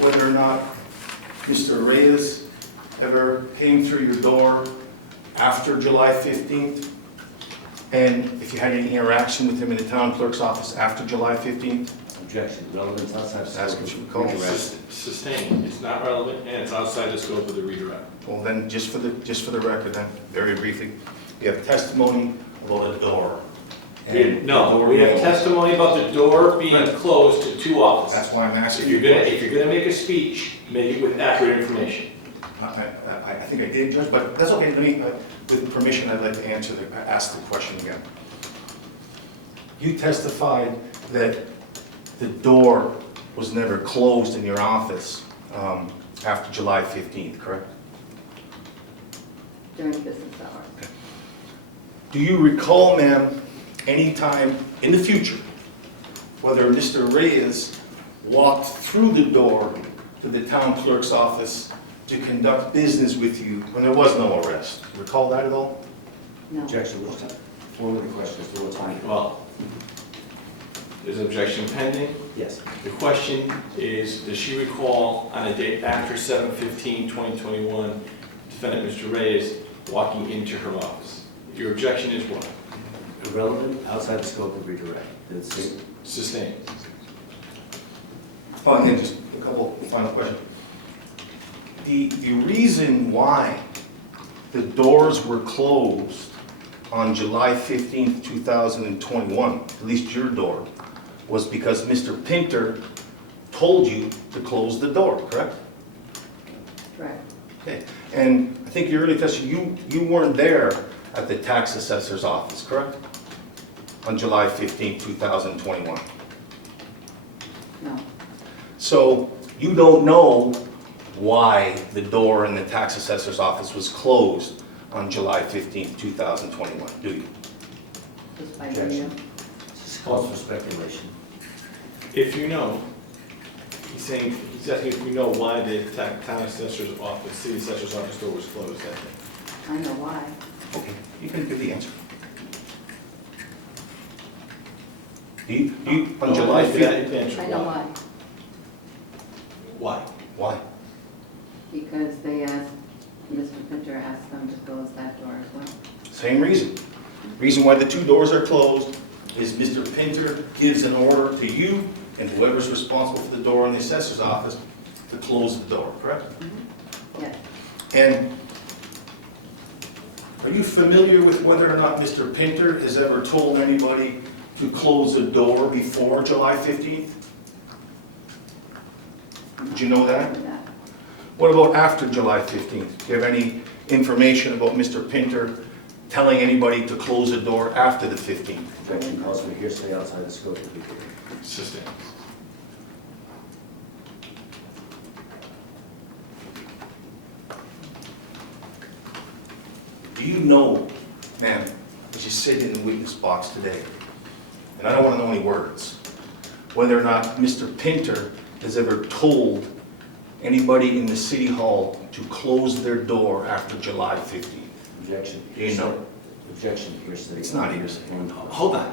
whether or not Mr. Reyes ever came through your door after July 15th And if you had any interaction with him in the town clerk's office after July 15th? Objection, relevance outside the That's scope what of you call it. redirect. Sustained, it's not relevant, and it's outside the scope of the redirect. Well, then, just for the record, then, very briefly, we have testimony about a door. And No, the door we have being- testimony about the door being closed to two offices. That's why I'm asking. If you're gonna make a speech, make it with accurate information. I think I did, Judge, but that's okay. Let me, with permission, I'd like to ask the question again. You testified that the door was never closed in your office after July 15th, correct? During business hours. Do you recall, ma'am, any time in the future, whether Mr. Reyes walked through the door to the town clerk's office to conduct business with you when there was no arrest? Recall that at all? No. Objection, which time? Forward the question, as to what time? Well, there's an objection pending. Yes. The question is, does she recall on a date after 7/15/2021, defendant Mr. Reyes walking into her office? Your objection is what? Irrelevant, outside the scope of redirect. Did it say? Sustained. Oh, and then just a couple final questions. The reason why the doors were closed on July 15th, 2021, at least your door, was because Mr. Pinter told you to close the door, correct? Correct. Okay. And I think your earlier testimony, you weren't there at the tax assessor's office, correct? On July 15th, 2021. No. So you don't know why the door in the tax assessor's office was closed on July 15th, 2021, do you? Just by video. This calls for speculation. If you know, he's asking if you know why the town assessor's office, city assessor's office door was closed that day. I know why. Okay, you can give the answer. You, on July 15th, I know why. Why? why? Because they asked, Mr. Pinter asked them to close that door as well. Same reason. Reason why the two doors are closed is Mr. Pinter gives an order to you and whoever's responsible for the door in the assessor's office to close the door, correct? Yes. And are you familiar with whether or not Mr. Pinter has ever told anybody to close a door before July 15th? Did you know that? What about after July 15th? Do you have any information about Mr. Pinter telling anybody to close a door after the 15th? Objection calls for hearsay outside the scope of the hearing. Sustained. Do you know, ma'am, as you sit in the witness box today, and I don't want to know any words, whether or not Mr. Pinter has ever told anybody in the city hall to close their door after July 15th? Objection. Do you know? Objection, hearsay. It's not hearsay. Hold on.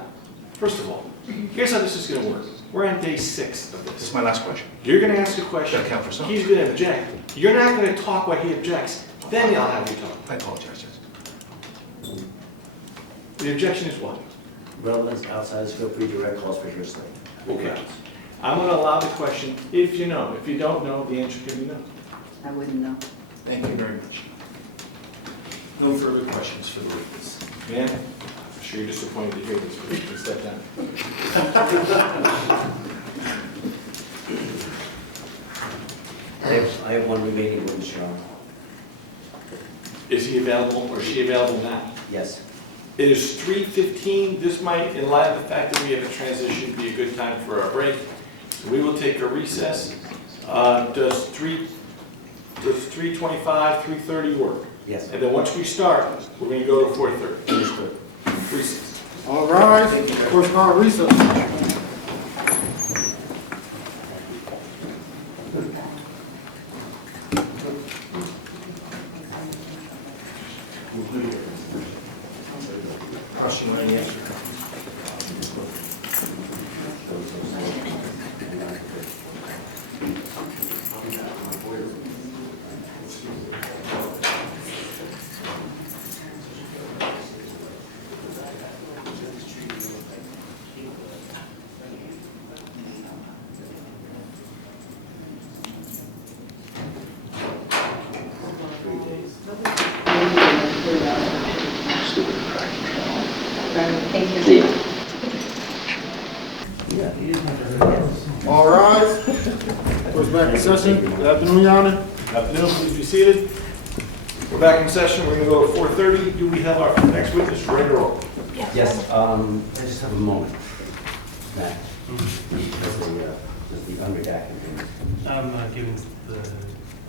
First of all, here's how this is going to work. We're on day 6 of This is this. my last question. You're going to ask a question. Gotta count for something. He's going to object. You're not going to talk while he objects. Then I'll have you talk. I apologize, Judge. The objection is what? Relevance outside the scope of redirect calls for hearsay. Okay. I'm going to allow the question if you know. If you don't know, the answer can be no. I wouldn't know. Thank you very much. No further questions for the witness. Man, I'm sure you're disappointed to hear this, but you can step down. I have one remaining witness, Your Honor. Is he available or is she available now? Yes. It is 3:15. This might, in light of the fact that we have a transition, be a good time for our break. So we will take a recess. Does 3:25, 3:30 work? Yes. And then once we start, we're going to go to 4:30. Understood. Recess. All right, first call recess. Question on the answer. All rise. Goes back in session. Good afternoon, Your Honor. Afternoon, please be seated. We're back in session. We're going to go to 4:30. Do we have our next witness ready to roll? Yes, I just have a moment. Matt, does the unredacted thing? I'm giving the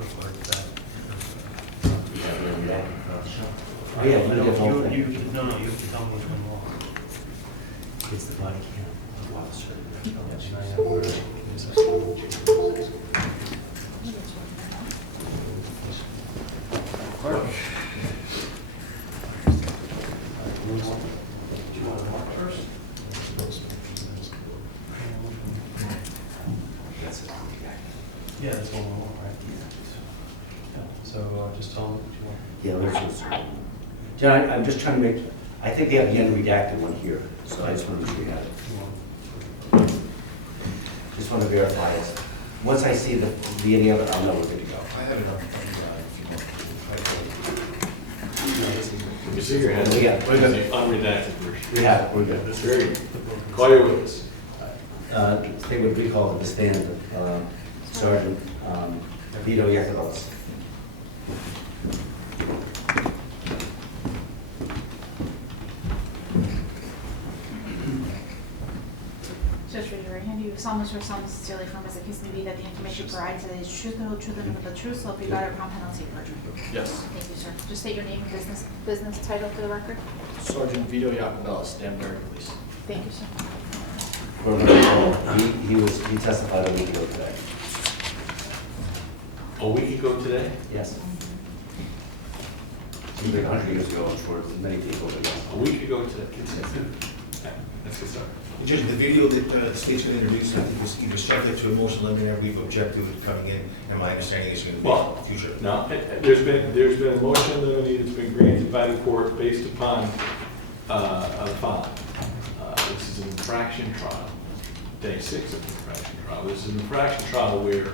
clerk that. You have the unredacted? Oh, yeah, No, you get the whole thing. you have to tell me which one wrong. It's the body cam officer. Clerk. Do you want to mark first? That's it. Yeah, that's one wrong, right? Yeah. So just tell me what you want. Yeah, let's John, I'm just trying to make, I think they have the unredacted one here, so I just want to make sure you have it. Just want to verify it. Once I see any other, I'll know we're good to go. I have it on. Let me see your hand. Yeah. What is the unredacted version? We have it, we're good. That's very good. Call your witness. Take what we call the stand, Sergeant Vito Iacobellis. Just raise your right hand. You solemnly swear sincerely affirm as the case may be that the information provided today is truth, the whole truth, and nothing but the truth, so help you God upon penalty of perjury. Yes. Thank you, sir. Just state your name and business title for the record. Sergeant Vito Iacobellis, Danbury Police. Thank you, sir. He testified a week ago today. A week ago today? Yes. Seems like 100 years ago, for many people, but yes. A week ago today. Okay, that's good stuff. Judge, the video that the state's going to introduce, I think was either subject to a motion limited, we've objected to it coming in, and my understanding is going to be Well, future. no, there's been a motion limited that's been granted by the court based upon the following. This is an infraction trial, day 6 of the infraction trial. This is an infraction trial where,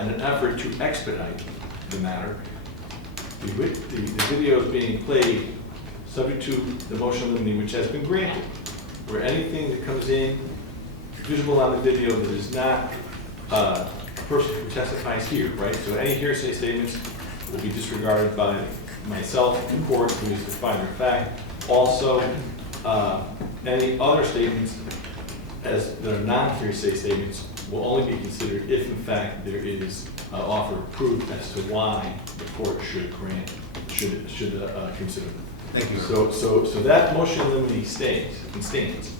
in an effort to expedite the matter, the video is being played subject to the motion limited, which has been granted, where anything that comes in visible on the video that is not a person who testifies here, right? So any hearsay statements will be disregarded by myself, the court, who is the finder of fact. Also, any other statements that are non-hearsay statements will only be considered if, in fact, there is offer of proof as to why the court should consider them. Thank you. So that motion limiting stands.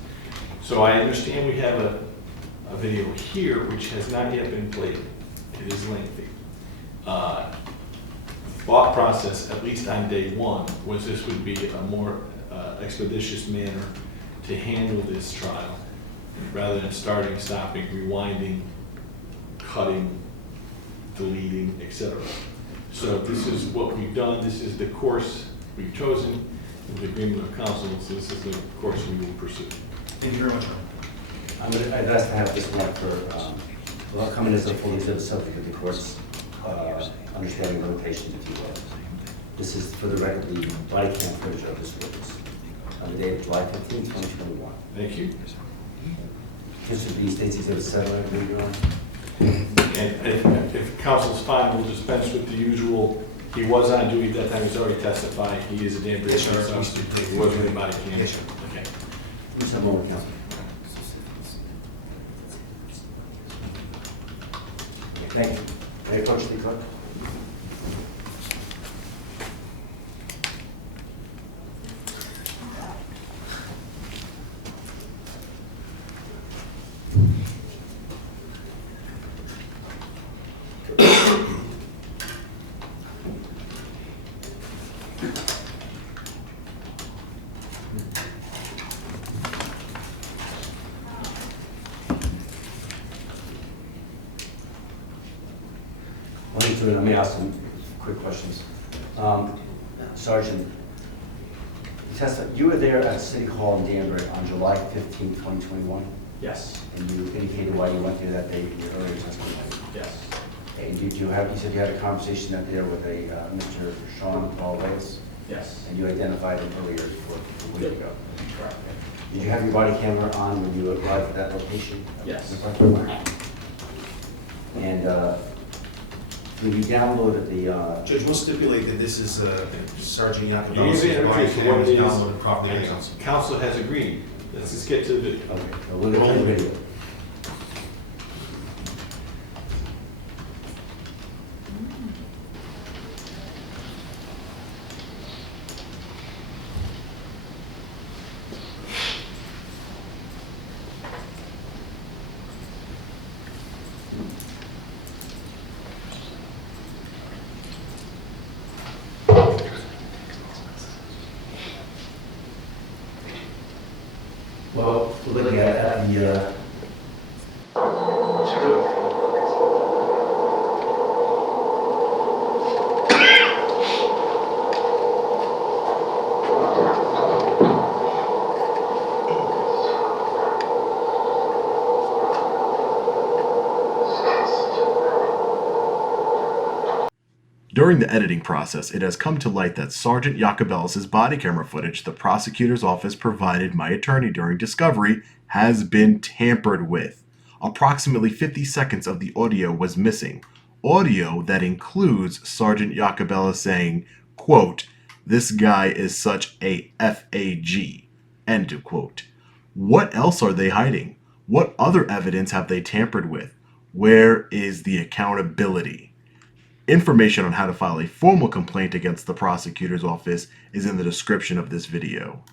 So I understand we have a video here which has not yet been played. It is lengthy. Thought process, at least on day 1, was this would be a more expeditious manner to handle this trial, rather than starting, stopping, rewinding, cutting, deleting, etc. So this is what we've done. This is the course we've chosen with the agreement of counsel. So this is the course we will pursue. Thank you very much. I'd ask to have this one for, without coming as a fully to the subject of the court's understanding limitations, if you will. This is, for the record, the body cam footage of this witness on the day of July 15, 2021. Thank you. This would be State's Exhibit 7, I believe you're on. And if counsel's fine, we'll dispense with the usual. He was on duty at that time. He's already testified. He is a Danbury police officer. He wasn't in body cam. Yes, sir. Okay. Just have a moment, counsel. Thank you. May I approach the clerk? Let me ask some quick questions. Sergeant, you were there at City Hall in Danbury on July 15, 2021? Yes. And you indicated why you went there that day in your earlier testimony? Yes. And you said you had a conversation up there with a Mr. Sean Paul Reyes? Yes. And you identified him earlier before a week ago? Correct. Did you have your body camera on when you arrived at that location? Yes. And when you downloaded the, Judge, we'll stipulate that this is Sergeant You Iacobellis' need to body introduce cam what is it is. downloaded properly. And counsel has agreed. Let's just get to the video. okay, so we're gonna play the video. Well, we're looking at the, During the editing process, it has come to light that Sergeant Iacobellis' body camera footage the prosecutor's office provided my attorney during discovery has been tampered with. Approximately 50 seconds of the audio was missing. Audio that includes Sergeant Iacobellis saying, quote, "This guy is such a FAG," end of quote. What else are they hiding? What other evidence have they tampered with? Where is the accountability? Information on how to file a formal complaint against the prosecutor's office is in the description of this video.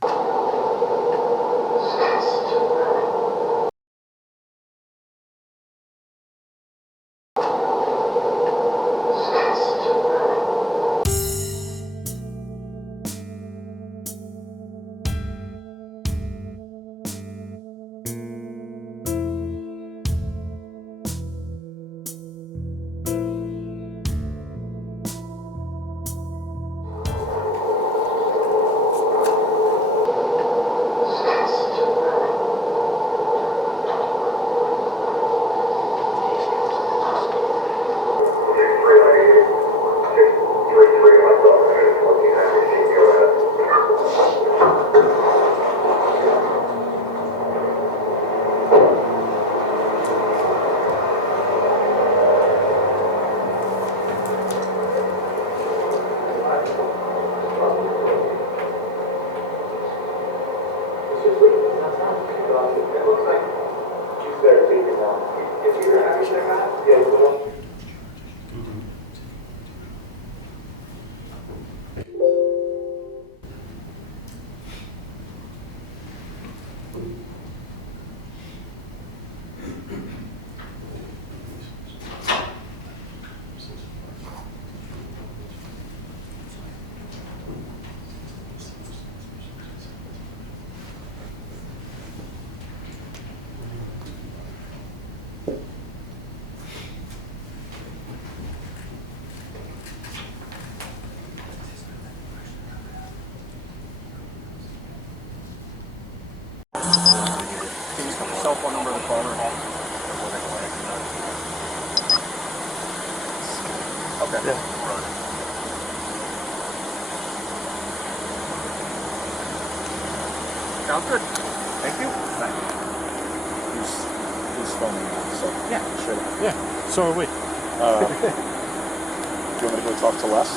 Cell phone number of the caller. Okay. Yeah. Sounds good. Thank you. Thank you. He's phoning now, so. Yeah. Sure. Yeah, so are we. Do you want me to go talk to Les?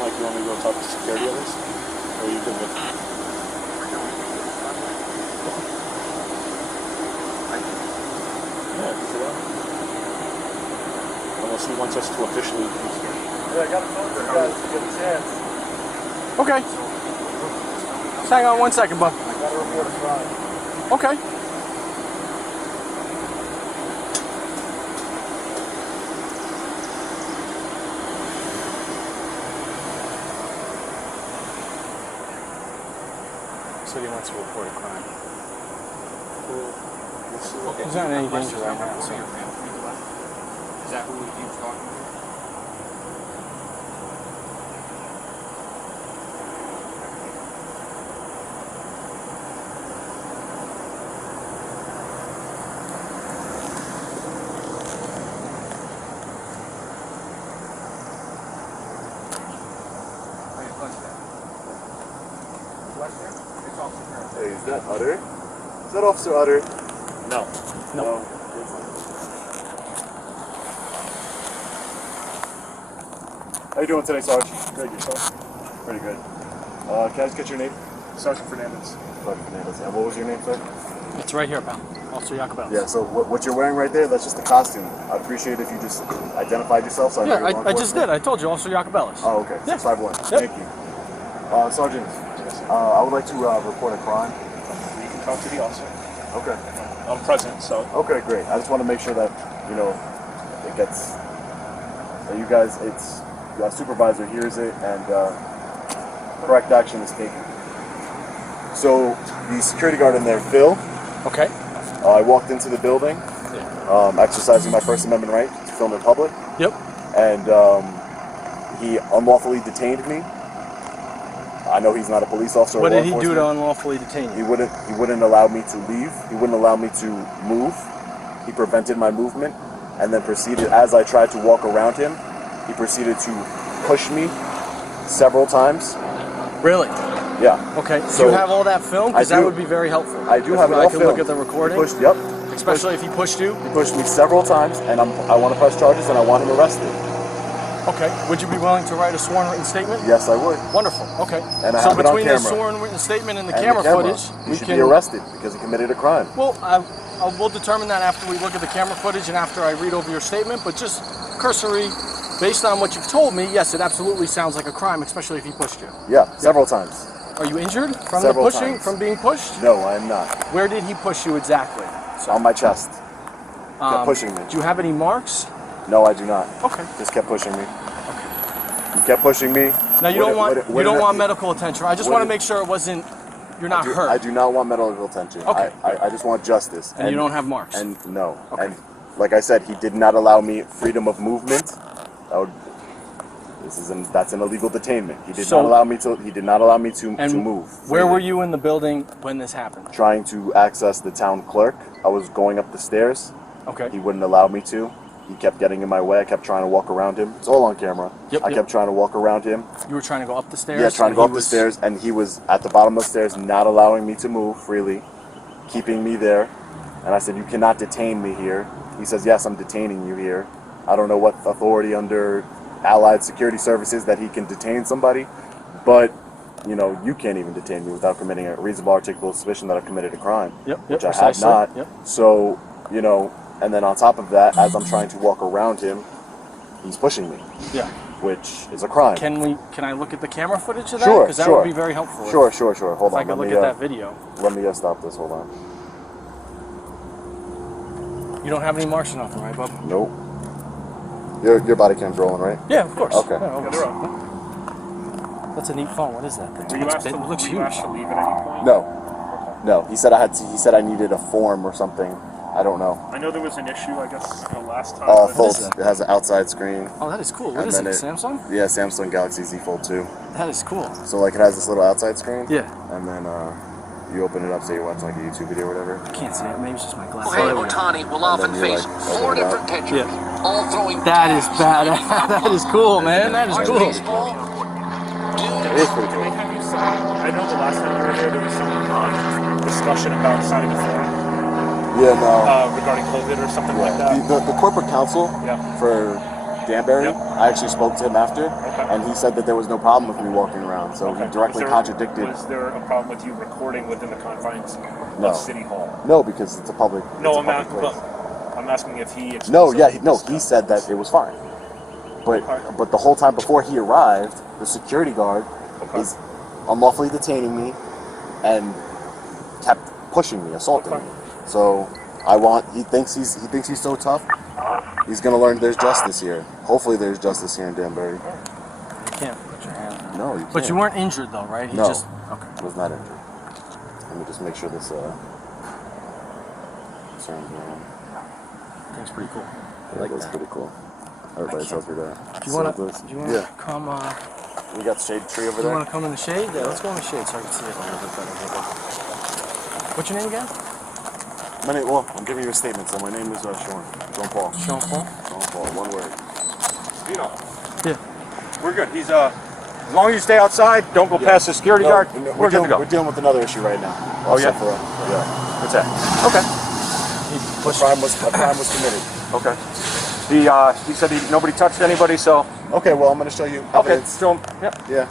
Mike, you want me to go talk to security at least? Or are you good with it? Yeah, is it on? Unless he wants us to officially... Yeah, I got a phone there, guys, to get a chance. Okay. Just hang on 1 second, bud. I got a report of crime. Okay. Said he wants to report a crime. He's not in any danger right now, so. Is that who he keeps talking to? Hey, is that Utter? Is that Officer Utter? No. No. How you doing today, Sarge? Good, yourself? Pretty good. Can I just get your name? Sergeant Fernandez. Sergeant Fernandez. And what was your name, sir? It's right here, pal. Officer Iacobellis. Yeah, so what you're wearing right there, that's just the costume. I'd appreciate if you just identified yourself so I know you're law I just did. enforcement. I told you, Officer Iacobellis. Oh, okay. Yeah. 651. Yep. Thank you. Sergeant, I would like to report a crime. You can talk to the officer. Okay. I'm present, so. Okay, great. I just want to make sure that, it gets, that you guys, it's, your supervisor hears it and correct action is taken. So, the security guard in there, Phil. Okay. I walked into the building, exercising my First Amendment right to film in public. Yep. And he unlawfully detained me. I know he's not a police officer. What or law did he do to enforcement. unlawfully detain you? He wouldn't allow me to leave. He wouldn't allow me to move. He prevented my movement, and then proceeded, as I tried to walk around him, he proceeded to push me several times. Really? Yeah. Okay. So, do you have all that film? Because I that do. would be very helpful. I do have it all I can look filmed. at the recording. He pushed, yep. Especially if he pushed you. He pushed me several times, and I want to press charges, and I want him arrested. Okay. Would you be willing to write a sworn written statement? Yes, I would. Wonderful. Okay. And I so have it on between the camera. sworn written statement and the And camera footage, he we should can be arrested because he committed a crime. Well, we'll determine that after we look at the camera footage and after I read over your statement. But just cursory, based on what you've told me, yes, it absolutely sounds like a crime, especially if he pushed you. Yeah, several times. Are you injured from Several the pushing, times. from being pushed? No, I am not. Where did he push you exactly? On my chest. Kept pushing me. Do you have any marks? No, I do not. Okay. Just kept pushing me. He kept pushing me. Now you don't want medical attention. I just want to make sure it wasn't. You're not hurt. I do not want medical attention. Okay. I just want justice. And you don't have marks. And no. Okay. And like I said, he did not allow me freedom of movement. That's an illegal detainment. He did not allow me to. He did not allow me to move. Where were you in the building when this happened? Trying to access the town clerk. I was going up the stairs. Okay. He wouldn't allow me to. He kept getting in my way. I kept trying to walk around him. It's all on camera. I kept trying to walk around him. You were trying to go up the stairs? Yeah, trying to go up the stairs, and he was at the bottom of the stairs, not allowing me to move freely, keeping me there. And I said, "You cannot detain me here." He says, "Yes, I'm detaining you here." I don't know what authority under Allied Security Services that he can detain somebody, but you can't even detain me without committing a reasonable articulable suspicion that I've committed a crime, which I have not. So, and then on top of that, as I'm trying to walk around him, he's pushing me. Yeah. Which is a crime. Can I look at the camera footage of that? Sure, Because that would be very helpful. Sure. Hold if on. I could look at that video. Let me stop this. Hold on. You don't have any marks or nothing, right, bub? Nope. Your body cam's rolling, right? Yeah, of course. Okay. Yeah, they're up. That's a neat phone. What is that thing? Were you asked to It looks were huge. you asked to leave at any point? No. He said I needed a form or something. I don't know. I know there was an issue, I guess, the last time. Fold. It has an outside screen. Oh, that is cool. What is it? Samsung? Yeah, Samsung Galaxy Z Fold 2. That is cool. So it has this little outside screen. Yeah. And then you open it up, say you're watching like a YouTube video or whatever. I can't see it. Maybe it's just my glasses. Otani will often face 4 different pitchers, all throwing. That is bad. That is cool, man. That is cool. It is pretty cool. I know the last time you were here, there was some discussion about signing a form. Yeah, no. Regarding COVID or something like that. The corporate counsel for Danbury, I actually spoke to him after, and he said that there was no problem with me walking around. So he directly contradicted. Was there a problem with you recording within the confines of City Hall? No, because it's a public. No, I'm asking if he. He said that it was fine. But the whole time before he arrived, the security guard is unlawfully detaining me and kept pushing me, assaulting me. So he thinks he's so tough. He's gonna learn there's justice here. Hopefully there's justice here in Danbury. You can't put your hand on it. No, you can't. But you weren't injured though, right? No. Okay. I was not injured. Let me just make sure this turns around. That's pretty cool. That's pretty cool. Everybody tells me that. Do you want to come? We got the shade tree over Do there. you want to come in the shade? Yeah, let's go in the shade so I can see it a little bit better. What's your name again? I'm giving you a statement, so my name is Sean Paul. Sean Paul? Sean Paul, one word. Vito. Yeah. We're good. He's As long as you stay outside, don't go past the security guard, we're good to go. We're dealing with another issue right now. Oh, yeah? Yeah. What's that? Okay. A crime was committed. Okay. He said nobody touched anybody, so... Okay, well, I'm going to show you Okay, evidence. show him. Yep. Yeah.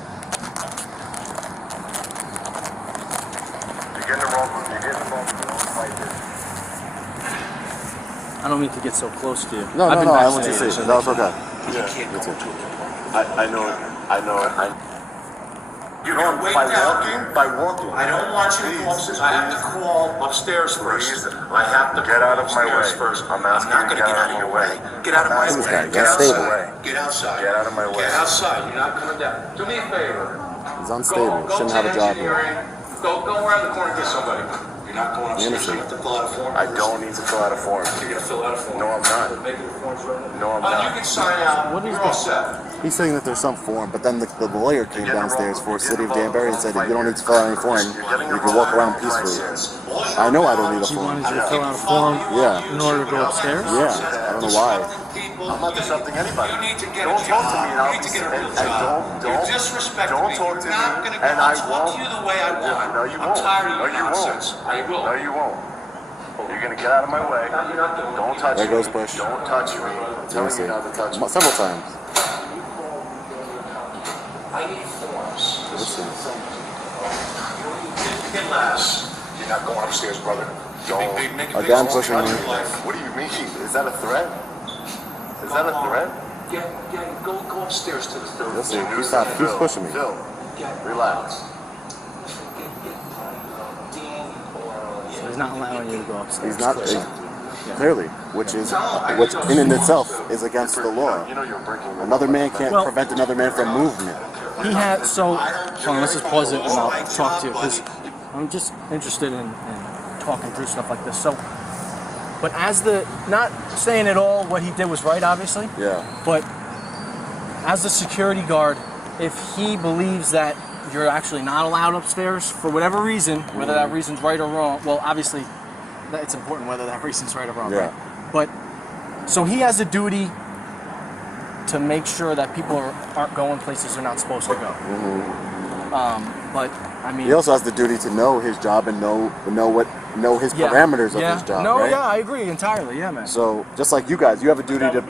I don't mean to get so close to you. No, I've been I want you to vaccinated, see it. so That was okay. Yeah. Me too. I know. You're gonna wait down. By walking. I don't want you to go upstairs. I have to crawl upstairs first. I have to Get out of my way. first. I'm I'm asking not you gonna to get out of your way. Get out of my This way. guy, Get that's stable. outside. Get outside. Get out of my way. Get outside. You're not coming down. Do me a favor. He's unstable. Go Shouldn't to have a job here. engineering. Go around the corner and get somebody. You're not going upstairs. You have to fill out a form. I don't need to fill out a form. You're gonna fill out a form. No, I'm not. Make it a form right now. No, I'm not. You can sign out. You're all set. He's saying that there's some form, but then the lawyer came downstairs for City of Danbury and said, you don't need to fill out any form. You can walk around peacefully. I know I don't need a He form. wanted you to fill out a form Yeah. in order to go upstairs? Yeah. I don't know why. I'm not disrupting anybody. You need to get Don't a talk job. to me and I'll You need to get a real and job. You're disrespecting don't me. talk to You're not me, gonna go. and I'll I talk won't. to you the way I want. No, you I'm won't. tired of No, your you nonsense. won't. I will. No, you won't. You're gonna get out of my way. You're not doing Don't touch There me. goes Bush. Don't touch me. I'm telling you not to touch me. Several times. I need forms. Listen. Get less. You're not going upstairs, brother. Don't. Again, pushing me. What do you mean? Is that a threat? Is that a threat? Go upstairs to the third. Listen, he's pushing me. Phil, relax. So he's not allowing you to go upstairs. He's not, clearly, which in and itself is against the law. You know you're breaking the law. Another man can't prevent another man from movement. He had, so, hold on, let's just pause it and I'll talk to you, because I'm just interested in talking through stuff like this. So, but as not saying at all what he did was right, obviously. Yeah. But as the security guard, if he believes that you're actually not allowed upstairs for whatever reason, whether that reason's right or wrong, well, obviously, it's important whether that reason's right or wrong. Yeah. Right? But, so he has a duty to make sure that people aren't going places they're not supposed to go. But I mean, He also has the duty to know his job and know his parameters of his job. No, right? yeah, I agree entirely. Yeah, man. So just like you guys, you have a duty to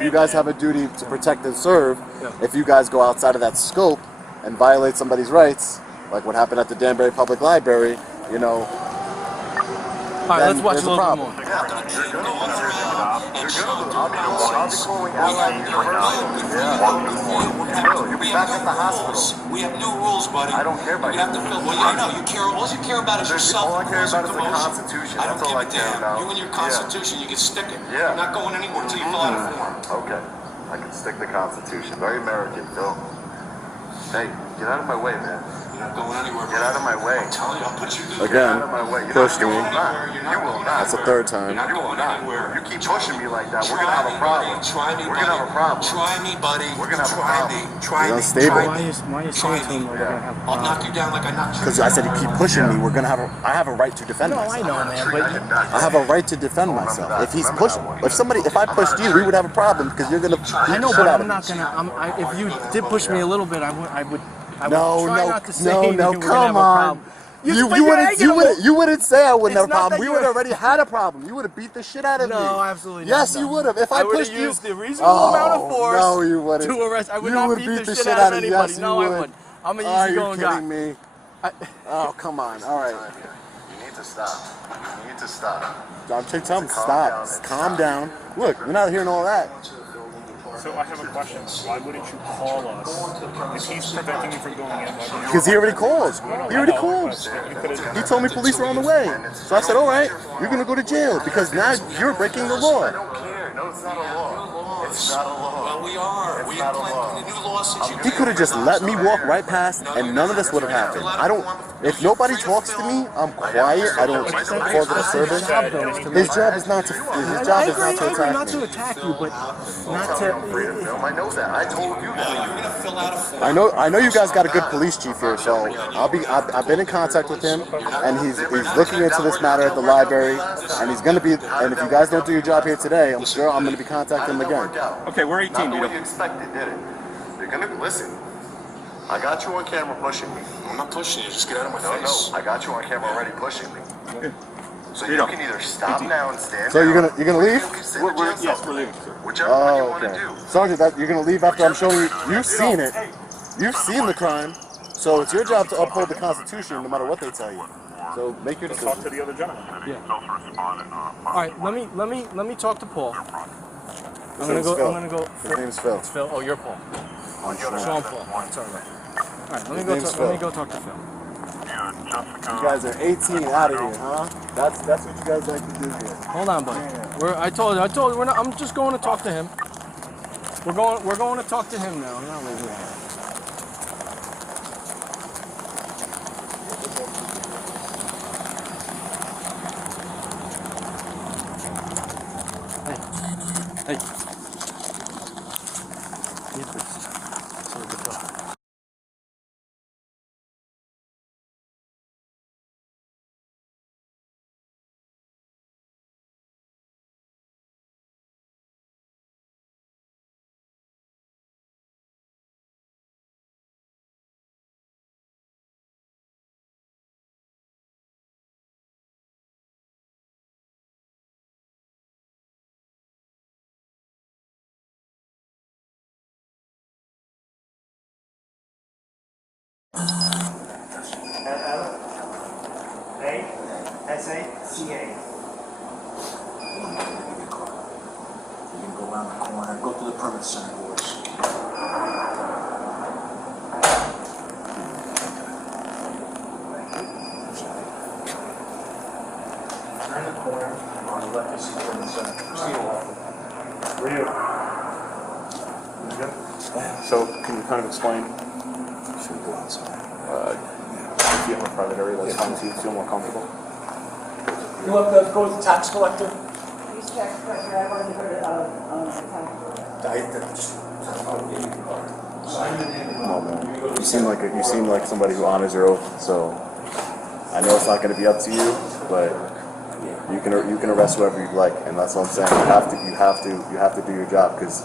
you guys have a duty to protect and serve. Yeah. If you guys go outside of that scope and violate somebody's rights, like what happened at the Danbury Public Library, you know. All right, let's watch a little bit more. You'll be back at the hospital. We have new rules, buddy. I don't care about You have to fill. Well, I know you care. All you care about is yourself. All I care about is the Constitution. I don't That's all I give a care damn. about. You and your Constitution, you can stick it. Yeah. You're not going anywhere until you fill out a form. Okay. I can stick the Constitution. Very American, Phil. Hey, get out of my way, man. You're not going anywhere. Get out of my way. I'm telling you, I'll put you through. Again, Get out of my way. pushed me. You will not. That's the third time. You will not. You keep pushing me like that. We're gonna have a problem. Try me, We're gonna have a problem. Try me, buddy. We're gonna have a Try problem. me. Try me. He's unstable. Why are you saying to him we're gonna have a I'll problem? knock you down like I knocked you. Because I said you keep pushing me, I have a right to defend No, myself. I know, man, but I have a right to defend myself. If he's pushing, if I pushed you, we would have a problem because you're gonna. I know, but I'm not gonna. If you did push me a little bit, I would try not to say that you would have a problem. You wouldn't say I wouldn't have a problem. We would have already had a problem. You would have beat the shit out of me. No, absolutely not. Yes, you would have. If I pushed you, used the reasonable amount of force no, you wouldn't. to arrest. I would You not would beat the shit out of anybody. yes, No, you I would. wouldn't. I'm an Are you easygoing guy. kidding me? Oh, come on. All right. You need to stop. You need to stop. I'm tell him stop. Calm down. Look, we're not hearing all that. So I have a question. Why wouldn't you call us? If he's preventing you from going in, Because he already called. He already called. He told me police are on the way. So I said, all right, you're going to go to jail because now you're breaking the law. I don't care. No, it's not a law. It's not a law. Well, we are. We implemented the new law since you He could have just let me walk right past and none of this would have happened. If nobody talks to me, I'm quiet. I don't cause a disturbance. His job is not to attack not to attack you, but not to. I know that. I told you that. You're gonna fill out a form. I know you guys got a good police chief here, so I've been in contact with him, and he's looking into this matter at the library, and he's gonna be. And if you guys don't do your job here today, I'm sure I'm gonna be contacting him again. Okay, we're 18, Not the way Vito. you expected, did it? You're gonna listen. I got you on camera pushing me. I'm not pushing you, just get out of my No, face. no, I got you on camera already pushing me. So you Vito. can either stop now and stand So down. you're gonna leave? Yes, we're leaving. Whichever one you want to do. Sergeant, you're gonna leave after I'm showing you. You've seen it. You've seen the crime. So it's your job to uphold the Constitution, no matter what they tell you. So make your decision. Talk to the other gentleman. Yeah. All right, let me talk to Paul. I'm gonna go. His name's Phil. It's Phil. Oh, you're Paul. Sean Paul. Sorry. All right, let me go talk to Phil. You guys are 18 out of here, huh? That's what you guys like to do here. Hold on, buddy. I told you we're not. I'm just going to talk to him. We're going to talk to him now. I'm not leaving. Hey. Get this. So we can talk. S-A-C-A. You can go around the corner, go to the permit center, boys. Turn the corner on the left is the permit center. Where are you? You good? So, can you kind of explain? Should we go outside? If you have a private area that's fine with you, feel more comfortable? You want to go with the tax collector? Who's tax collector? I wanted to go to, No, man. You seem like somebody who honors your oath. So I know it's not going to be up to you, but you can arrest whoever you'd like, and that's what I'm saying. You have to do your job, because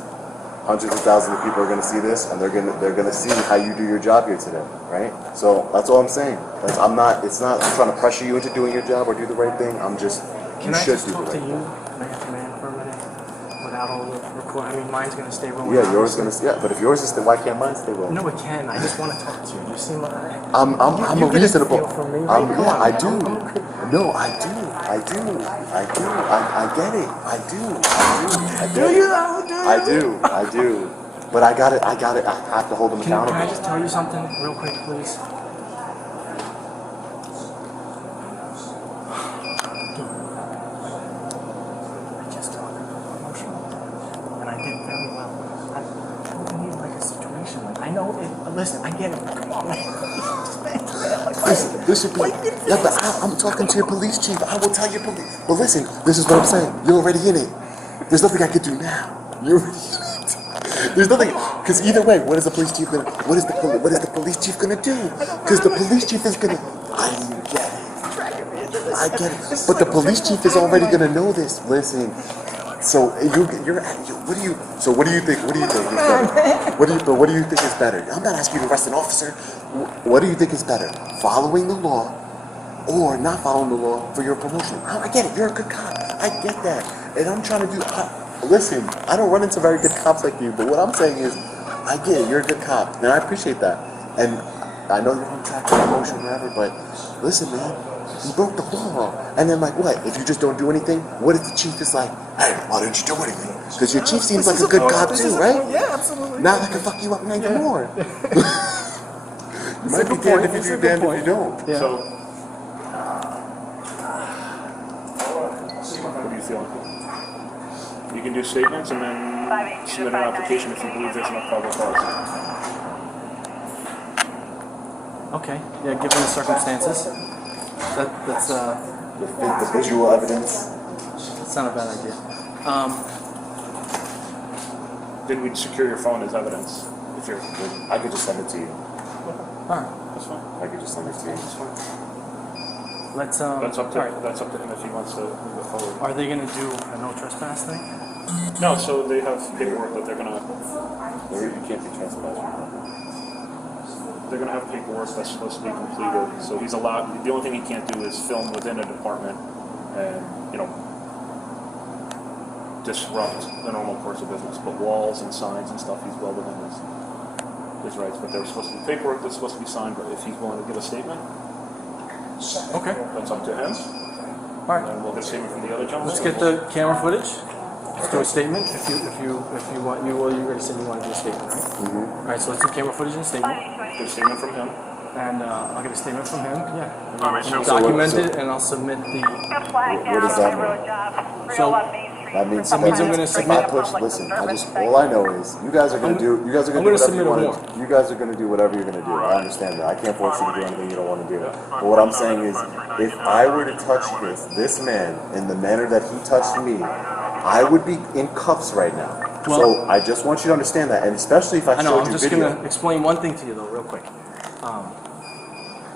hundreds of thousands of people are going to see this, and they're going to see how you do your job here today, right? So that's all I'm saying. I'm not trying to pressure you into doing your job or do the right thing. I'm just Can I just talk to you, man to man, for a minute, without all the recording? I mean, mine's gonna stay rolling. Yeah, yours gonna. Yeah, but if yours is, why can't mine stay rolling? No, it can. I just want to talk to you. You seem like I'm a reasonable. From me, right? Yeah, I do. No, I do. I get it. I do. But I got it. I have to hold them accountable. Can I just tell you something real quick, please? I just talked emotional, and I did very well. I don't need like a situation like I know it. Listen, I get it. Come on, man. This should be. Yeah, but I'm talking to your police chief. I will tell your police. But listen, this is what I'm saying. You're already in it. There's nothing I could do now. You're already in it. There's nothing, because either way, what is the police chief gonna? What is the police chief gonna do? Because the police chief is gonna. I get it. But the police chief is already gonna know this. Listen. So what do you think? What do you think is better? What do you think is better? I'm not asking you to arrest an officer. What do you think is better? Following the law, or not following the law for your promotion? I get it. You're a good cop. I get that, and I'm trying to do. Listen, I don't run into very good cops like you, but what I'm saying is, I get it. You're a good cop, and I appreciate that. And I know you're on track for promotion or whatever, but listen, man. You broke the law. And then, like, what? If you just don't do anything, what if the chief is like, hey, why didn't you do anything? Because your chief seems like a good cop too, right? Yeah, absolutely. Now that can fuck you up even more. You might be damned if you do, damned if you don't. Yeah. So, what do you feel? You can do statements and then submit an application if you believe there's enough probable cause. Okay. Yeah, given the circumstances. That's the visual evidence. That's not a bad idea. Then we'd secure your phone as evidence. If you're, I could just send it to you. Alright, that's fine. I could just send it to you. That's fine. Let's That's up to him if he wants to move it forward. Are they gonna do a no trespass thing? No, so they have paperwork that they're gonna. You can't be trespassing. they're gonna have paperwork that's supposed to be completed, so he's allowed, the only thing he can't do is film within a department and, you know, disrupt the normal course of business, but walls and signs and stuff, he's well within his rights, but there's supposed to be paperwork that's supposed to be signed, but if he's willing to give a statement, Okay. that's up to him. All right. And we'll get a statement from the other gentleman. Let's get the camera footage. Let's do a statement. If you want, you already said you want to do a statement, right? Mm-hmm. All right. So let's do camera footage and a statement. Get a statement from him. And I'll get a statement from him. Yeah. All right, And so document it, and I'll submit the. What does that mean? So That means I'm gonna submit. Listen, all I know is you guys are gonna do whatever you want to. You guys are gonna do whatever you're gonna do. I understand that. I can't force you to do anything you don't want to do. But what I'm saying is, if I were to touch this man in the manner that he touched me, I would be in cuffs right now. So I just want you to understand that, and especially if I know. showed I'm you just video. gonna explain one thing to you though, real quick.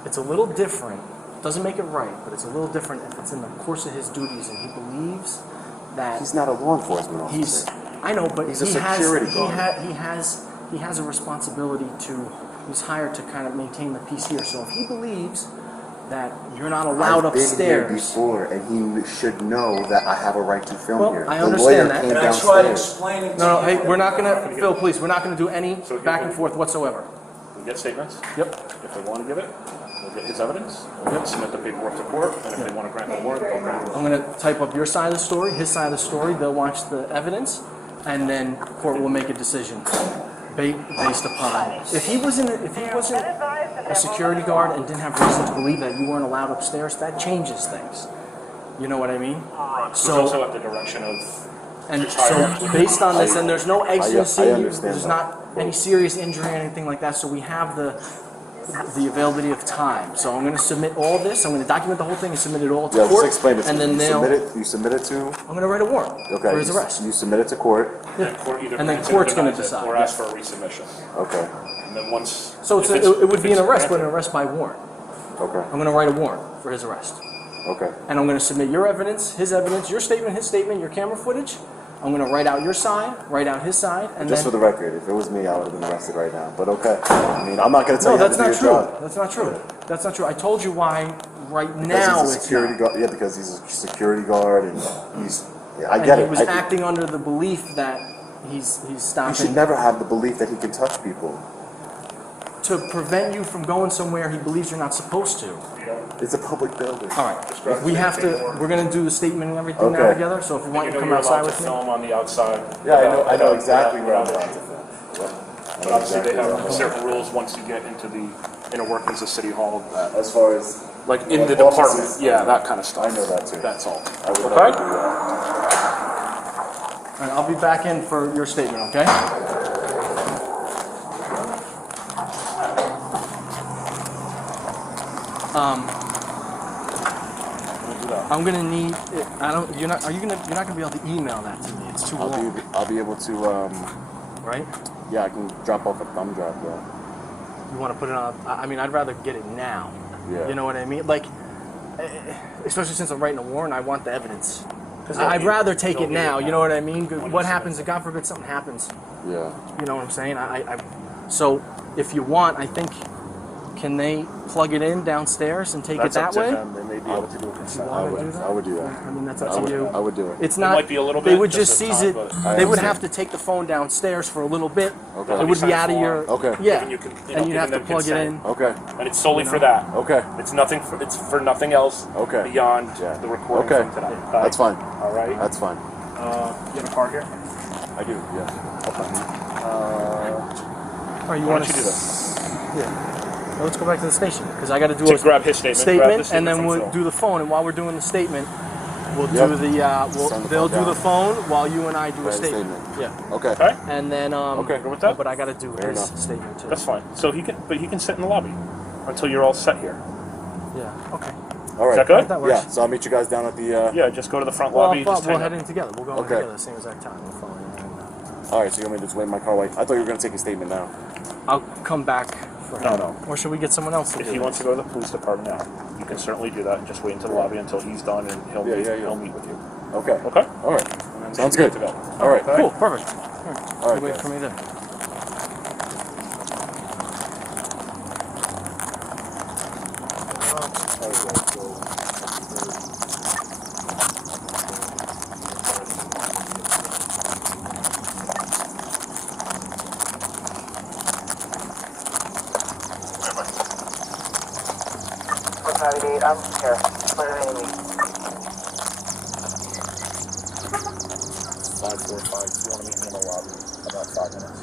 It's a little different. Doesn't make it right, but it's a little different if it's in the course of his duties and he believes that He's not a law enforcement officer. I know, but He's a security guard. He has a responsibility to. He's hired to kind of maintain the peace here. So if he believes that you're not allowed I've been here upstairs, before, and he should know that I have a right to film here. I The understand lawyer that. came And downstairs. I tried explaining to no, you. hey, we're not gonna, Phil, please, we're not gonna do any back and forth whatsoever. We get statements. Yep. If they want to give it, we'll get his evidence. We'll submit the paperwork to court, and if they want to grant the warrant, they'll grant it. I'm gonna type up your side of the story, his side of the story. They'll watch the evidence, and then court will make a decision based upon. If he wasn't a security guard and didn't have reason to believe that you weren't allowed upstairs, that changes things. You know what I mean? It's also at the direction of. And so, based on this, and there's no exigency, understand there's that. not any serious injury or anything like that, so we have the availability of time. So I'm going to submit all this, I'm going to document the whole thing and submit it all to Yeah, court. just explain it to and me. then You submit it to? I'm going to write a warrant for his arrest. You submit it to court. Yeah. Court either And then grants it court's or going to denies it, decide. or ask for a resubmission. Okay. And then once. So if it would if be an it's arrest, but granted- an arrest by warrant. Okay. I'm going to write a warrant for his arrest. Okay. And I'm going to submit your evidence, your statement, his statement, your camera footage. I'm going to write out your side, write out his side, and Just then... for the record, if it was me, I would have been arrested right now. But okay. I mean, I'm not going to tell No, you that's how to not do your true. job. That's not true. That's not true. I told you why right Because now he's a it's security not. guard. Yeah, because he's a security guard, and he's. Yeah, I And get he it. was acting under the belief that he's He stopping... should never have the belief that he can touch people. To prevent you from going somewhere he believes you're not supposed to. It's a public building. All right. We have to... We're going to do the statement and everything now Okay. together, so if you want, you know come you're outside allowed with to me. film on the outside. Yeah, I know exactly where I'm at. But obviously, they have certain rules once you get into the inner workings of City Hall. As far as Like in the offices, department, yeah, that kind of stuff. I know that too. That's all. I would Okay? never do that. All right, I'll be back in for your statement, okay? I'm gonna need. You're not gonna be able to email that to me. It's too long. I'll be able to. Right? Yeah, I can drop off a thumb drive. Yeah. You want to put it on? I mean, I'd rather get it now. Yeah. You know what I mean? Like, especially since I'm writing a warrant, I want the evidence. I'd rather take it now. You know what I mean? What happens? If God forbid something happens. Yeah. You know what I'm saying? So if you want, I think, can they plug it in downstairs and take That's it up that to way? them. They may be able to do it themselves. I would do that. I mean, that's up to you. I would do it. It's not. It might be a little They bit, would just just the seize time, it. but- They would have to take the phone downstairs for a little bit. Okay. It would be out of your. Okay. Yeah. Giving you con- you know, And you'd have to giving them plug it in. consent. Okay. And it's solely You for know? that. Okay. It's nothing. It's for nothing else. Okay. Beyond Yeah. the recording Okay. from today. That's fine. All right. That's fine. You have a card here? I do. Yes. Okay. Or you Why want don't you do this? Yeah. Well, let's go back to the station because I got to do To a grab his statement, grab the and then statement we'll from Phil. do the phone. And while we're doing the statement, we'll Yep. do the. Send the They'll phone do the down. phone while you and I do a Write a statement. statement. Yeah. Okay. Okay. And then. Okay, go with that? But I got to do Fair his enough. statement too. That's fine. So he can sit in the lobby until you're all set here. Yeah. Okay. All right. Is that good? That works. Yeah. So I'll meet you guys down at the. Yeah, just go to the front Well, lobby. Just we'll hang head out. in together. We'll go in Okay. together, same exact time. We'll follow you. All right. So you want me to just wait in my car? Wait. I thought you were gonna take a statement now. I'll come back for him. No. Or should we get someone else to If do he it? wants to go to the police department now, you can certainly do that and just wait until the lobby until he's done and he'll meet with you. Okay. Okay? All right. And then Sounds you're good. to go. All right. Cool. Perfect. All right. All right, Wait guys. for me there. 958, I'm here. What do they need? 545. You want to meet me in the lobby? About 5 minutes.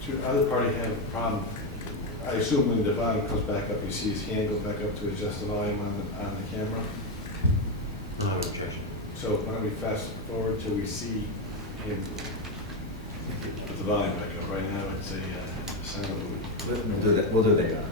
Should the other party have a problem? I assume when the volume comes back up, you see his hand go back up to adjust the volume on the camera? No, I would check. So why don't we fast forward till we see him put the volume back up? Right now, it's a silent movie. We'll do that. We'll do that.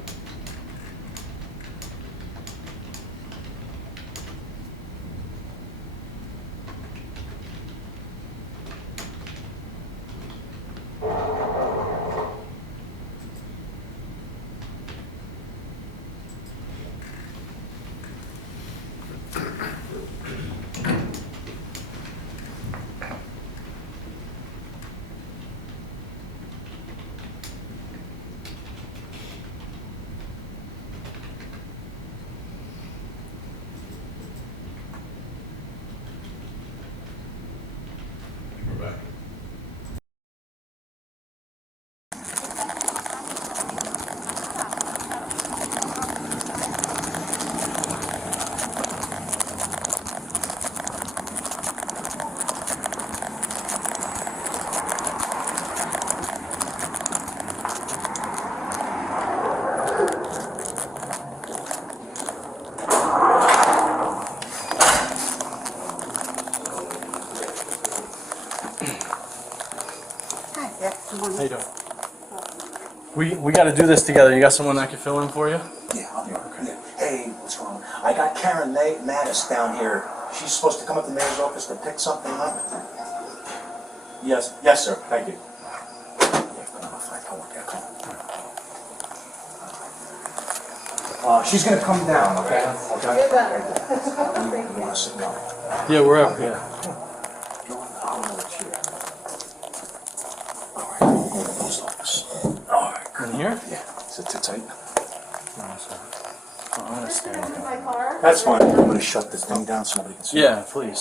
How you doing? We got to do this together. You got someone that can fill in for you? Yeah, I'll be okay. Yeah. Hey, what's wrong? I got Karen Mattis down here. She's supposed to come up to the mayor's office to pick something up. Yes, yes, sir. Thank you. She's gonna come down, okay? Okay. You want to sit down? Yeah, we're up. Yeah. Post office. All right. In here? Yeah. Is it too tight? No, sorry. I'm gonna stand. That's fine. I'm gonna shut this thing down so nobody can see. Yeah, please.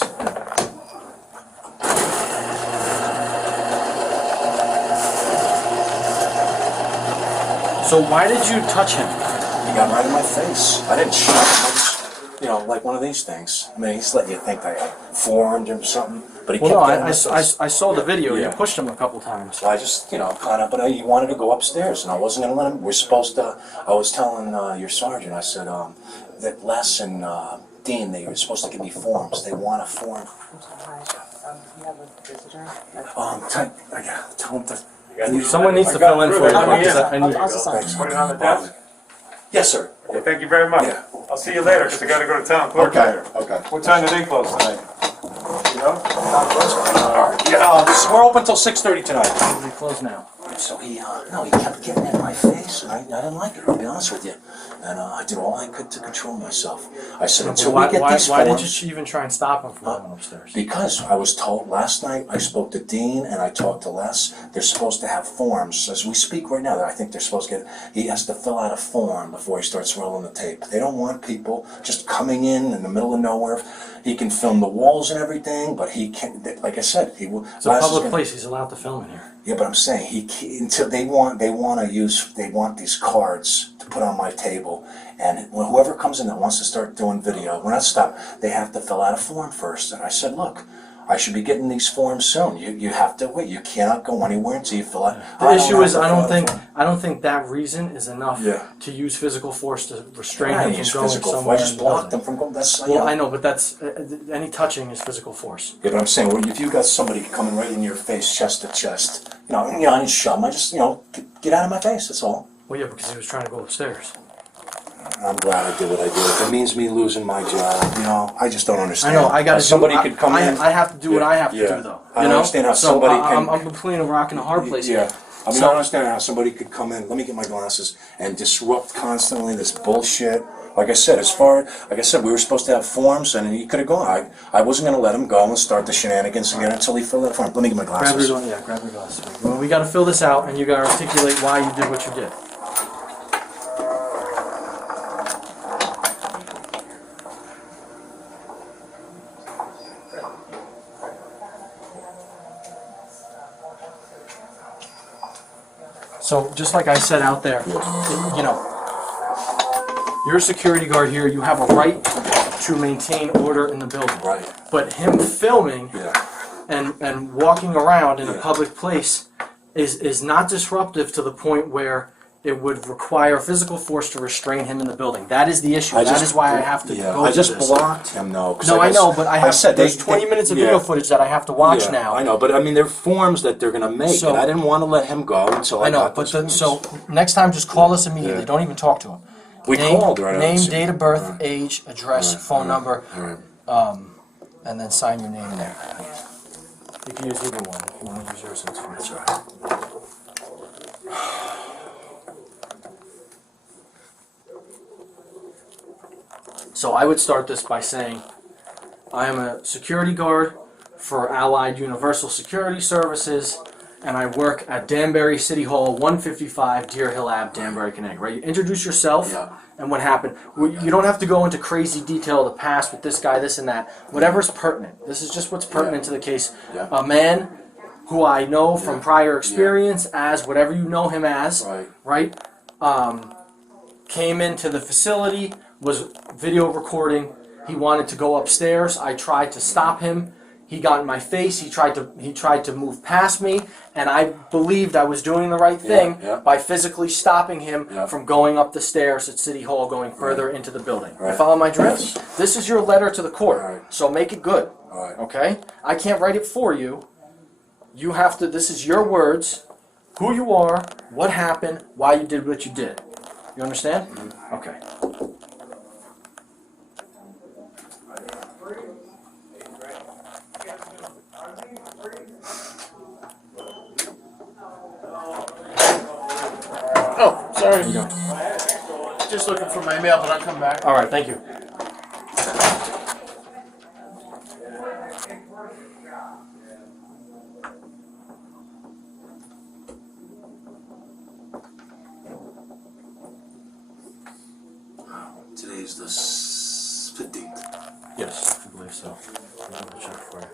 So why did you touch him? He got right in my face. I didn't shut him. I just, you know, like one of these things. I mean, he's letting you think I forearmed him or something. But he kept getting in my face. I saw the video. Yeah. You pushed him a couple times. So I just, you know, kind of, but he wanted to go upstairs, and I wasn't going to let him. We're supposed to, I was telling your sergeant, I said, that Les and Dean, they were supposed to give me forms. They want a form. You have a visitor? Tell him to. Someone needs to fill in for you. I need Put it on the desk. Yes, sir. Okay, thank you very much. Yeah. I'll see you later, because I gotta go to town clerk later. Okay. What time do they close tonight? You know? Yeah, we're open till 6:30 tonight. We close now. So he kept getting in my face, and I didn't like it, I'll be honest with you. And I did all I could to control myself. I said, until we get these why forms... did you even try and stop him from going upstairs? Because I was told last night, I spoke to Dean and I talked to Les, they're supposed to have forms. As we speak right now, I think they're supposed to he has to fill out a form before he starts rolling the tape. They don't want people just coming in the middle of nowhere. He can film the walls and everything, but he can't, like I said, he will... It's a public place, he's allowed to film in here. Yeah, but I'm saying, until they want these cards to put on my table, and whoever comes in that wants to start doing video, we're not stopped, they have to fill out a form first. And I said, look, I should be getting these forms soon. You have to wait. You cannot go anywhere until you fill out. The issue is, I don't think that reason is enough Yeah. to use physical force to restrain I him use from going physical somewhere. force. I just blocked them from going. That's, Well, I know, but that's any touching is physical force. Yeah, but I'm saying, well, if you got somebody coming right in your face, chest to chest, I didn't shove them. I just, get out of my face. That's all. Well, yeah, because he was trying to go upstairs. I'm glad I did what I did. If it means me losing my job, I just don't understand. I know, I got to somebody could come in. I have to do what I have to do, though. I don't understand how somebody can. I'm between a rock and a hard place Yeah. here. I mean, I don't understand how somebody could come in, let me get my glasses, and disrupt constantly this bullshit. Like I said, we were supposed to have forms, and he could have gone. I wasn't going to let him go and start the shenanigans again until he filled out a form. Let me get my glasses. Grab your glasses. Well, we got to fill this out, and you got to articulate why you did what you did. So, just like I said out there, you're a security guard here, you have a right to maintain order in the building. Right. But him filming and walking around in a public place is not disruptive to the point where it would require physical force to restrain him in the building. That is the issue. That is why I have to go I to just this. blocked him, though. No, I know, but there's 20 minutes of video footage that I have to watch now. I know, but I mean, they're forms that they're going to make, and I didn't want to let him go until I got those forms. So next time, just call us immediately. Don't even talk to him. We called right Name, date of birth, age, address, phone number, and then sign your name there. You can use either one. If you want to use yours, that's fine. So I would start this by saying, I am a security guard for Allied Universal Security Services, and I work at Danbury City Hall, 155 Deer Hill Ave, Danbury, Connecticut. Right? You introduce yourself and what happened. You don't have to go into crazy detail of the past with this guy, this and that. Whatever's pertinent. This is just what's pertinent to the case. A man who I know from prior experience as whatever you know him as, right? Came into the facility, was video recording. He wanted to go upstairs. I tried to stop him. He got in my face. He tried to move past me, and I believed I was doing the right thing by physically stopping him from going up the stairs at City Hall, going further into the building. You follow my drift? This is your letter to the court, so make it good. Okay? I can't write it for you. You have to. This is your words, who you are, what happened, why you did what you did. You understand? Okay. Oh, sorry. Just looking for my mail, but I'll come back. All right, thank you. Today Today's the 15th. Yes, I believe so. I'll check for you.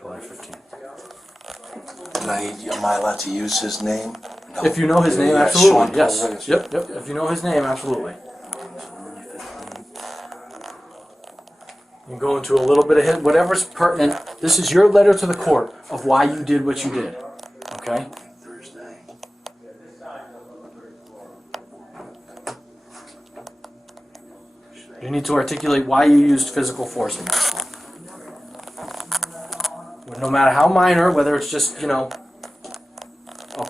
July 15th. Am I allowed to use his name? No. If you know his name, Yeah, absolutely. Sean Yes. Perez. Yep. If you know his name, absolutely. You can go into a little bit of whatever's pertinent. This is your letter to the court of why you did what you did. Okay? Thursday. You need to articulate why you used physical force in that. No matter how minor, whether it's just, a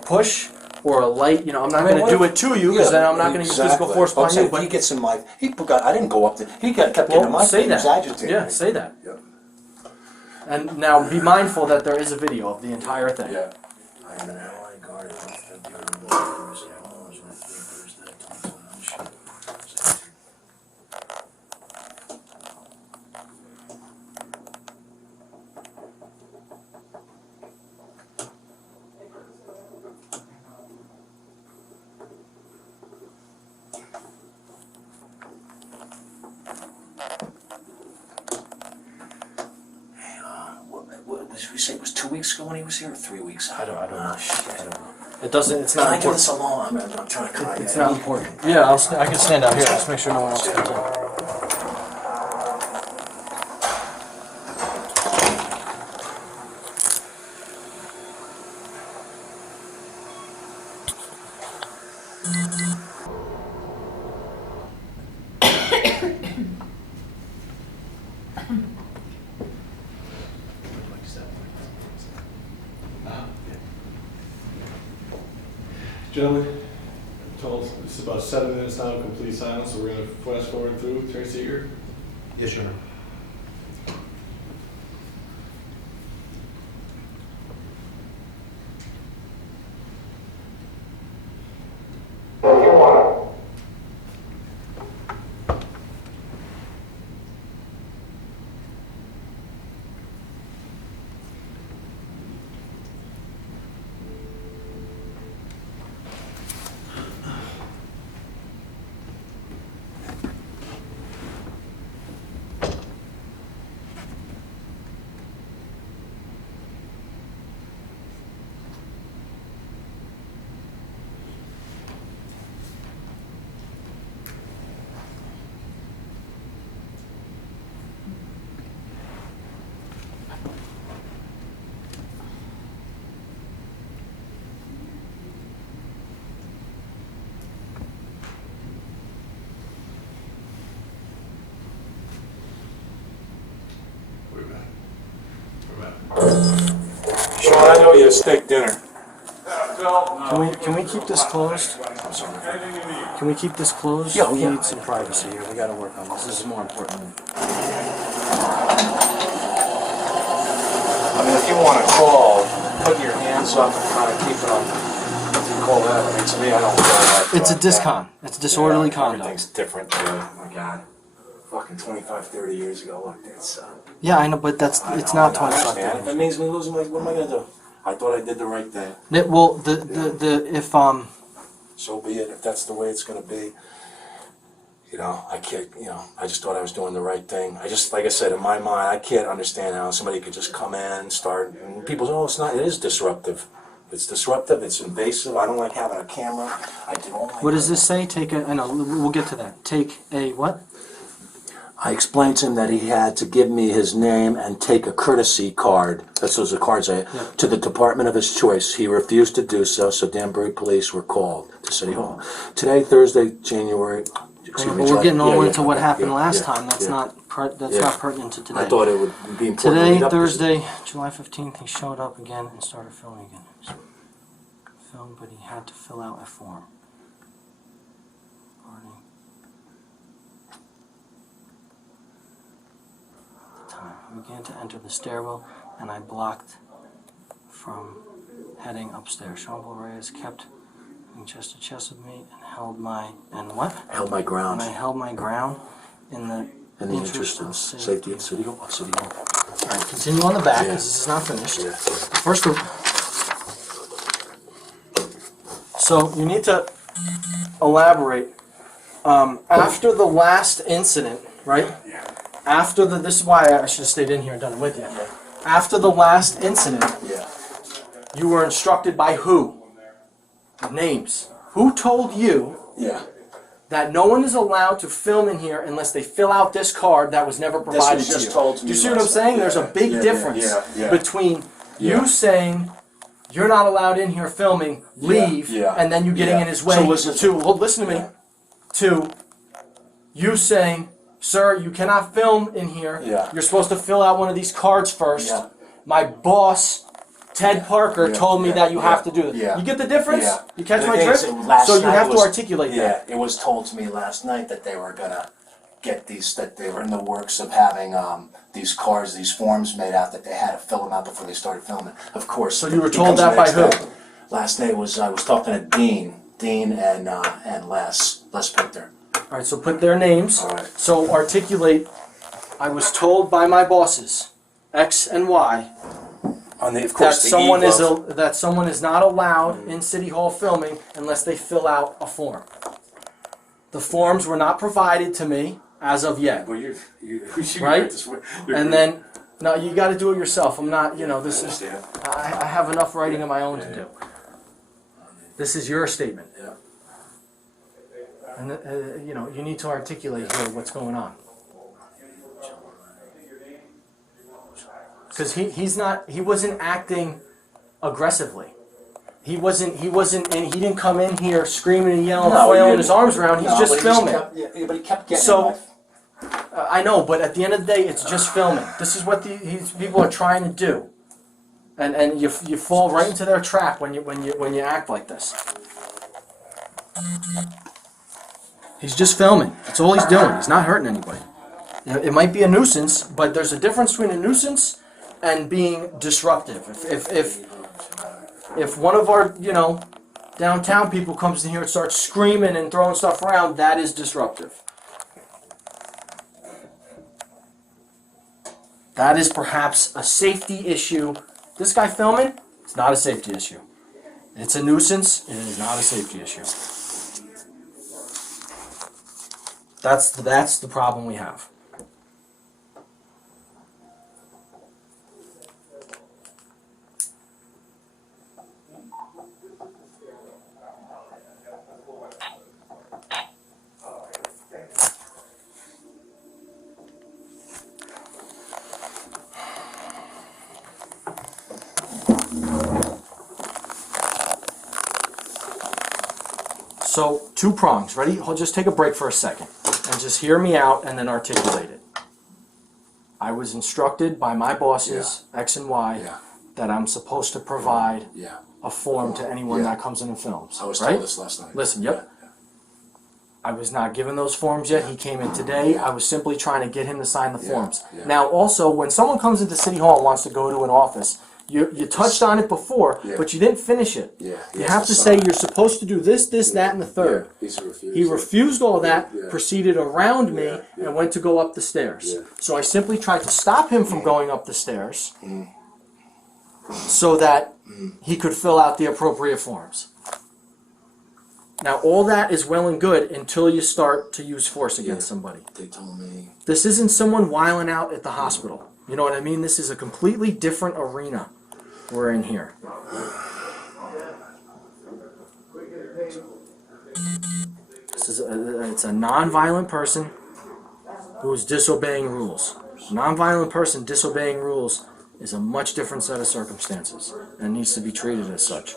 push or a light, I'm not going to do it to you because then I'm not going to use physical force upon you. But he gets in my, I didn't go up there. He kept getting in my say face. that. Agitated. Yeah, say that. Yeah. And now be mindful that there is a video of the entire thing. Yeah. Did we say it was 2 weeks ago when he was here, or 3 weeks? I don't know. Oh, shit. I don't know. It doesn't. It's not Can I do important. this alone? I'm trying to cut. It's not important. Yeah, I can stand out here. Just make sure no one else comes in. Gentlemen, I'm told it's about 7 minutes now, complete silence, so we're going to fast forward through. Attorney Seeger? Yes, Your Honor. Sean, I know you had steak dinner. Can we keep this closed? Can we keep this closed? Yeah, We yeah. need some privacy here. We got to work on this. This is more important. I mean, if you want to call, put your hands up and kind of keep it on. If you call that, I mean, to me, I don't call that. It's a discon. It's disorderly conduct. Everything's different. Oh my God. Fucking 25, 30 years ago, look, it's... Yeah, I know, but it's not 25 If days. it means me losing, like, what am I going to do? I thought I did the right thing. Well, if So be it. If that's the way it's going to be, I can't, I just thought I was doing the right thing. I just, like I said, in my mind, I can't understand how somebody could just come in, start, and people say, oh, it's not, it is disruptive. It's disruptive, it's invasive, I don't like having a camera. I did all my... What does this say? I know, we'll get to that. Take a what? I explained to him that he had to give me his name and take a courtesy card, that's those are the cards to the department of his choice. He refused to do so, so Danbury police were called to City Hall. Today, Thursday, January... But we're getting all into what happened last time. That's not pertinent to today. I thought it would be important. Today, Thursday, July 15th, he showed up again and started filming again. Filmed, but he had to fill out a form. I began to enter the stairwell, and I blocked from heading upstairs. Sean Reyes kept chest to chest with me and held my Held my ground. And I held my ground in the interest of safety of City Hall. All right, continue on the back because this is not finished. First of so you need to elaborate After the last incident, right? After this is why I should have stayed in here and done it with you. After the last incident, you were instructed by who? Names. Who told you that no one is allowed to film in here unless they fill out this card that was never provided This was just to you? told to Do you me see what I'm last saying? night. There's a big difference between Yeah. you saying you're not allowed in here filming, leave, and then you getting in his way well, listen to me, to you saying, sir, you cannot film in here. You're supposed to fill out one of these cards first. My boss, Ted Parker, told me that you have to do this. You get the difference? You catch The my thing is, drift? last So you night have to was- articulate that. It was told to me last night that they were gonna get these, that they were in the works of having these cards, these forms made out, that they had to fill them out before they started filming. Of course. So you were it told comes that by next who? day. Last night was, I was talking to Dean and Les Pinter. All right, so put their names. So articulate, I was told by my bosses, X and Y, On the, of that course, the someone eve is of- that someone is not allowed in City Hall filming unless they fill out a form. The forms were not provided to me as of yet. Well, you Right? And then, no, you got to do it yourself. I'm not, this is, I have enough writing of my own to do. This is your statement. And, you need to articulate here what's going on. Because he wasn't acting aggressively. He didn't come in here screaming and yelling, flailing his arms around. He's just filming. But he kept getting So, I know, but at the end of the day, it's just filming. This is what these people are trying to do, and you fall right into their trap when you act like this. He's just filming. That's all he's doing. He's not hurting anybody. It might be a nuisance, but there's a difference between a nuisance and being disruptive. If one of our downtown people comes in here and starts screaming and throwing stuff around, that is disruptive. That is perhaps a safety issue. This guy filming, it's not a safety issue. It's a nuisance, it is not a safety issue. That's the problem we have. So, 2 prongs. Ready? I'll just take a break for a second and just hear me out and then articulate it. I was instructed by my bosses, X and Y, that I'm supposed to provide a form to anyone that comes in and films. I was right? told this last night. Listen, I was not given those forms yet. He came in today. I was simply trying to get him to sign the forms. Now, also, when someone comes into City Hall and wants to go to an office, you touched on it before, but you didn't finish it. You have to say you're supposed to do this, that, and the third. He refused all that, proceeded around me, and went to go up the stairs. So I simply tried to stop him from going up the stairs so that he could fill out the appropriate forms. Now, all that is well and good until you start to use force against somebody. They told me. This isn't someone wiling out at the hospital. You know what I mean? This is a completely different arena we're in here. It's a non-violent person who is disobeying rules. A non-violent person disobeying rules is a much different set of circumstances and needs to be treated as such.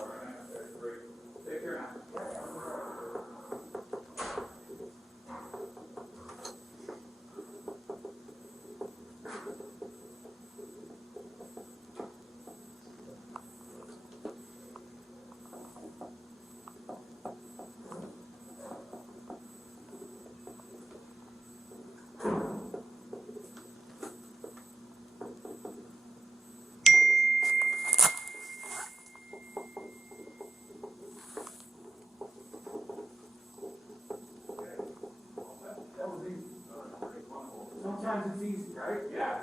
Sometimes it's easy, right? Yeah.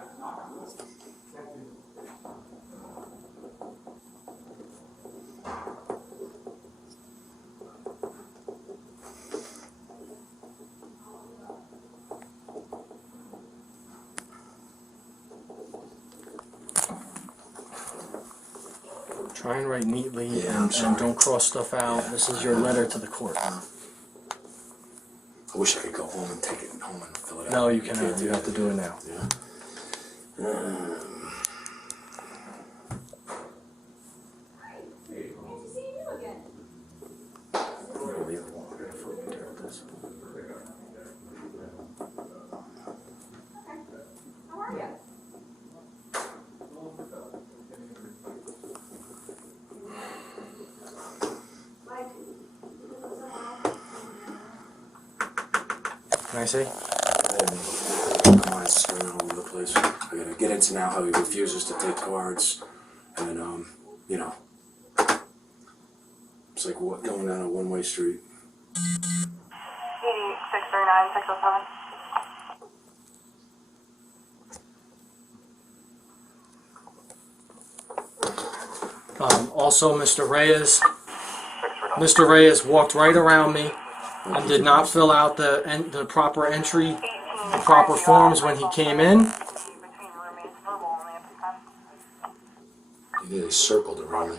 Try and write neatly Yeah, I'm and sorry. don't cross stuff out. Yeah. This is your letter to the court. I wish I could go home and take it home and fill it out. No, you cannot. You have to do it now. Yeah. Can I see? Come on, it's going all over the place. I gotta get into now how he refuses to take cards, and then, you know, it's like what going down a one-way street. 639, 607. Also, Mr. Reyes walked right around me and did not fill out the proper entry, the proper forms when he came in. He did, he circled around me.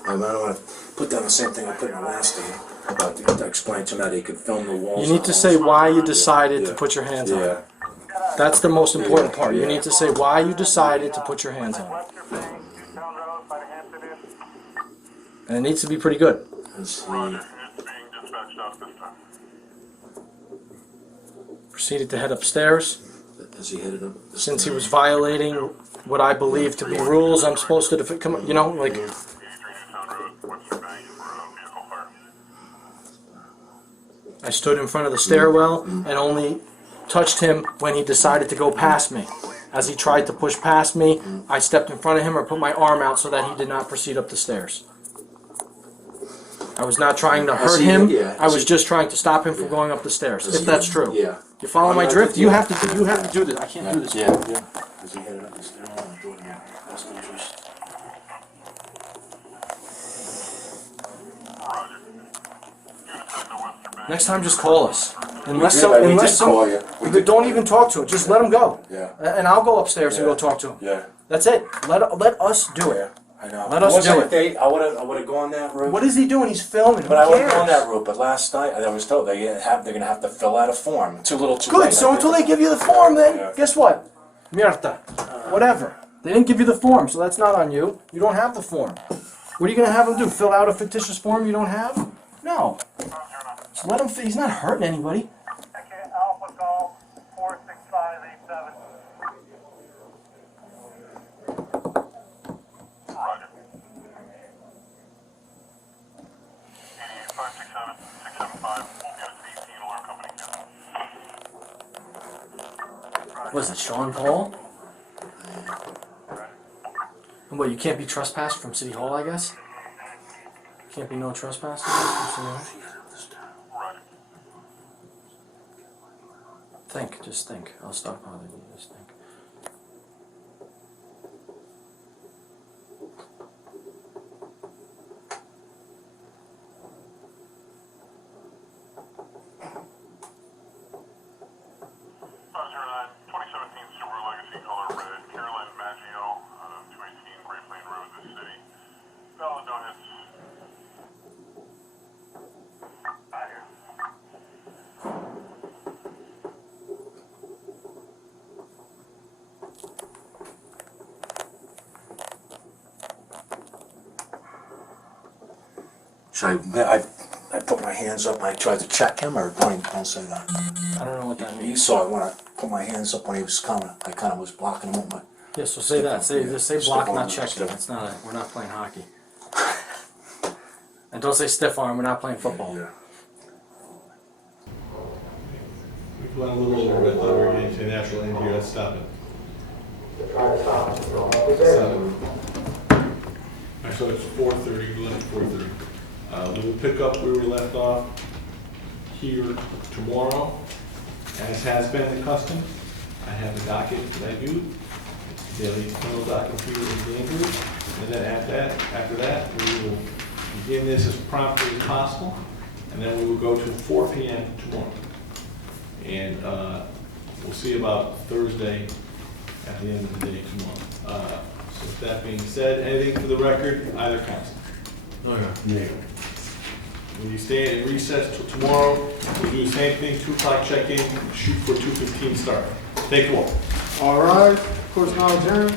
I don't want to put down the same thing I put in the last thing about to explain to him that he could film the walls. You need to say why you decided to put your hands on it. That's the most important part. You need to say why you decided to put your hands on it. And it needs to be pretty good. Proceeded to head upstairs. As he headed up. Since he was violating what I believe to be rules, I'm supposed to come. You know, like. I stood in front of the stairwell and only touched him when he decided to go past me. As he tried to push past me, I stepped in front of him or put my arm out so that he did not proceed up the stairs. I was not trying to hurt him. I was just trying to stop him from going up the stairs. If that's true. Yeah. You follow my drift? You have to do this. I can't do this. Yeah. As he headed up the stairwell, I'm doing my best interest. Next time, just call us. Don't even talk to him. Just let him go. Yeah. And I'll go upstairs and go talk to him. Yeah. That's it. Let us do it. I know. Let us do it. I would have gone that route. What is he doing? He's filming. But I would have gone that route. But last night I was told they're gonna have to fill out a form. Too little, too late. Good. So until they give you the form, then guess what? Mierda. Whatever. They didn't give you the form, so that's not on you. You don't have the form. What are you gonna have him do? Fill out a fictitious form you don't have? No. Just let him. He's not hurting anybody. Alpha call 46587. Roger. 567, 675, we'll get it to 18 alarm company. Was it Sean Paul? And what, you can't be trespassed from City Hall, I guess? Can't be no trespassing from City Hall? Think, just think. I'll stop bothering you, just think. I put my hands up and I tried to check him, or don't say that. I don't know what that means. You saw it when I put my hands up when he was coming. I kind of was blocking him with my... Yeah, so say that. Just say block, not checking. It's not we're not playing hockey. And don't say stiff arm, we're not playing football. We've went a little over, I thought we were getting to natural end here, let's stop it. Seven. Alright, so it's 4:30, we left at 4:30. We will pick up where we left off here tomorrow, as has been the custom. I have a docket that I do, daily criminal docket here in Danbury, and then after that, we will begin this as promptly as possible, and then we will go to 4 p.m. tomorrow. And we'll see about Thursday at the end of the day tomorrow. So with that being said, anything for the record, either counsel? Yeah. When you stay in recess till tomorrow, we'll do the same thing, 2 o'clock check-in, shoot for 2:15 start. Thank you all. All right, court's now adjourned.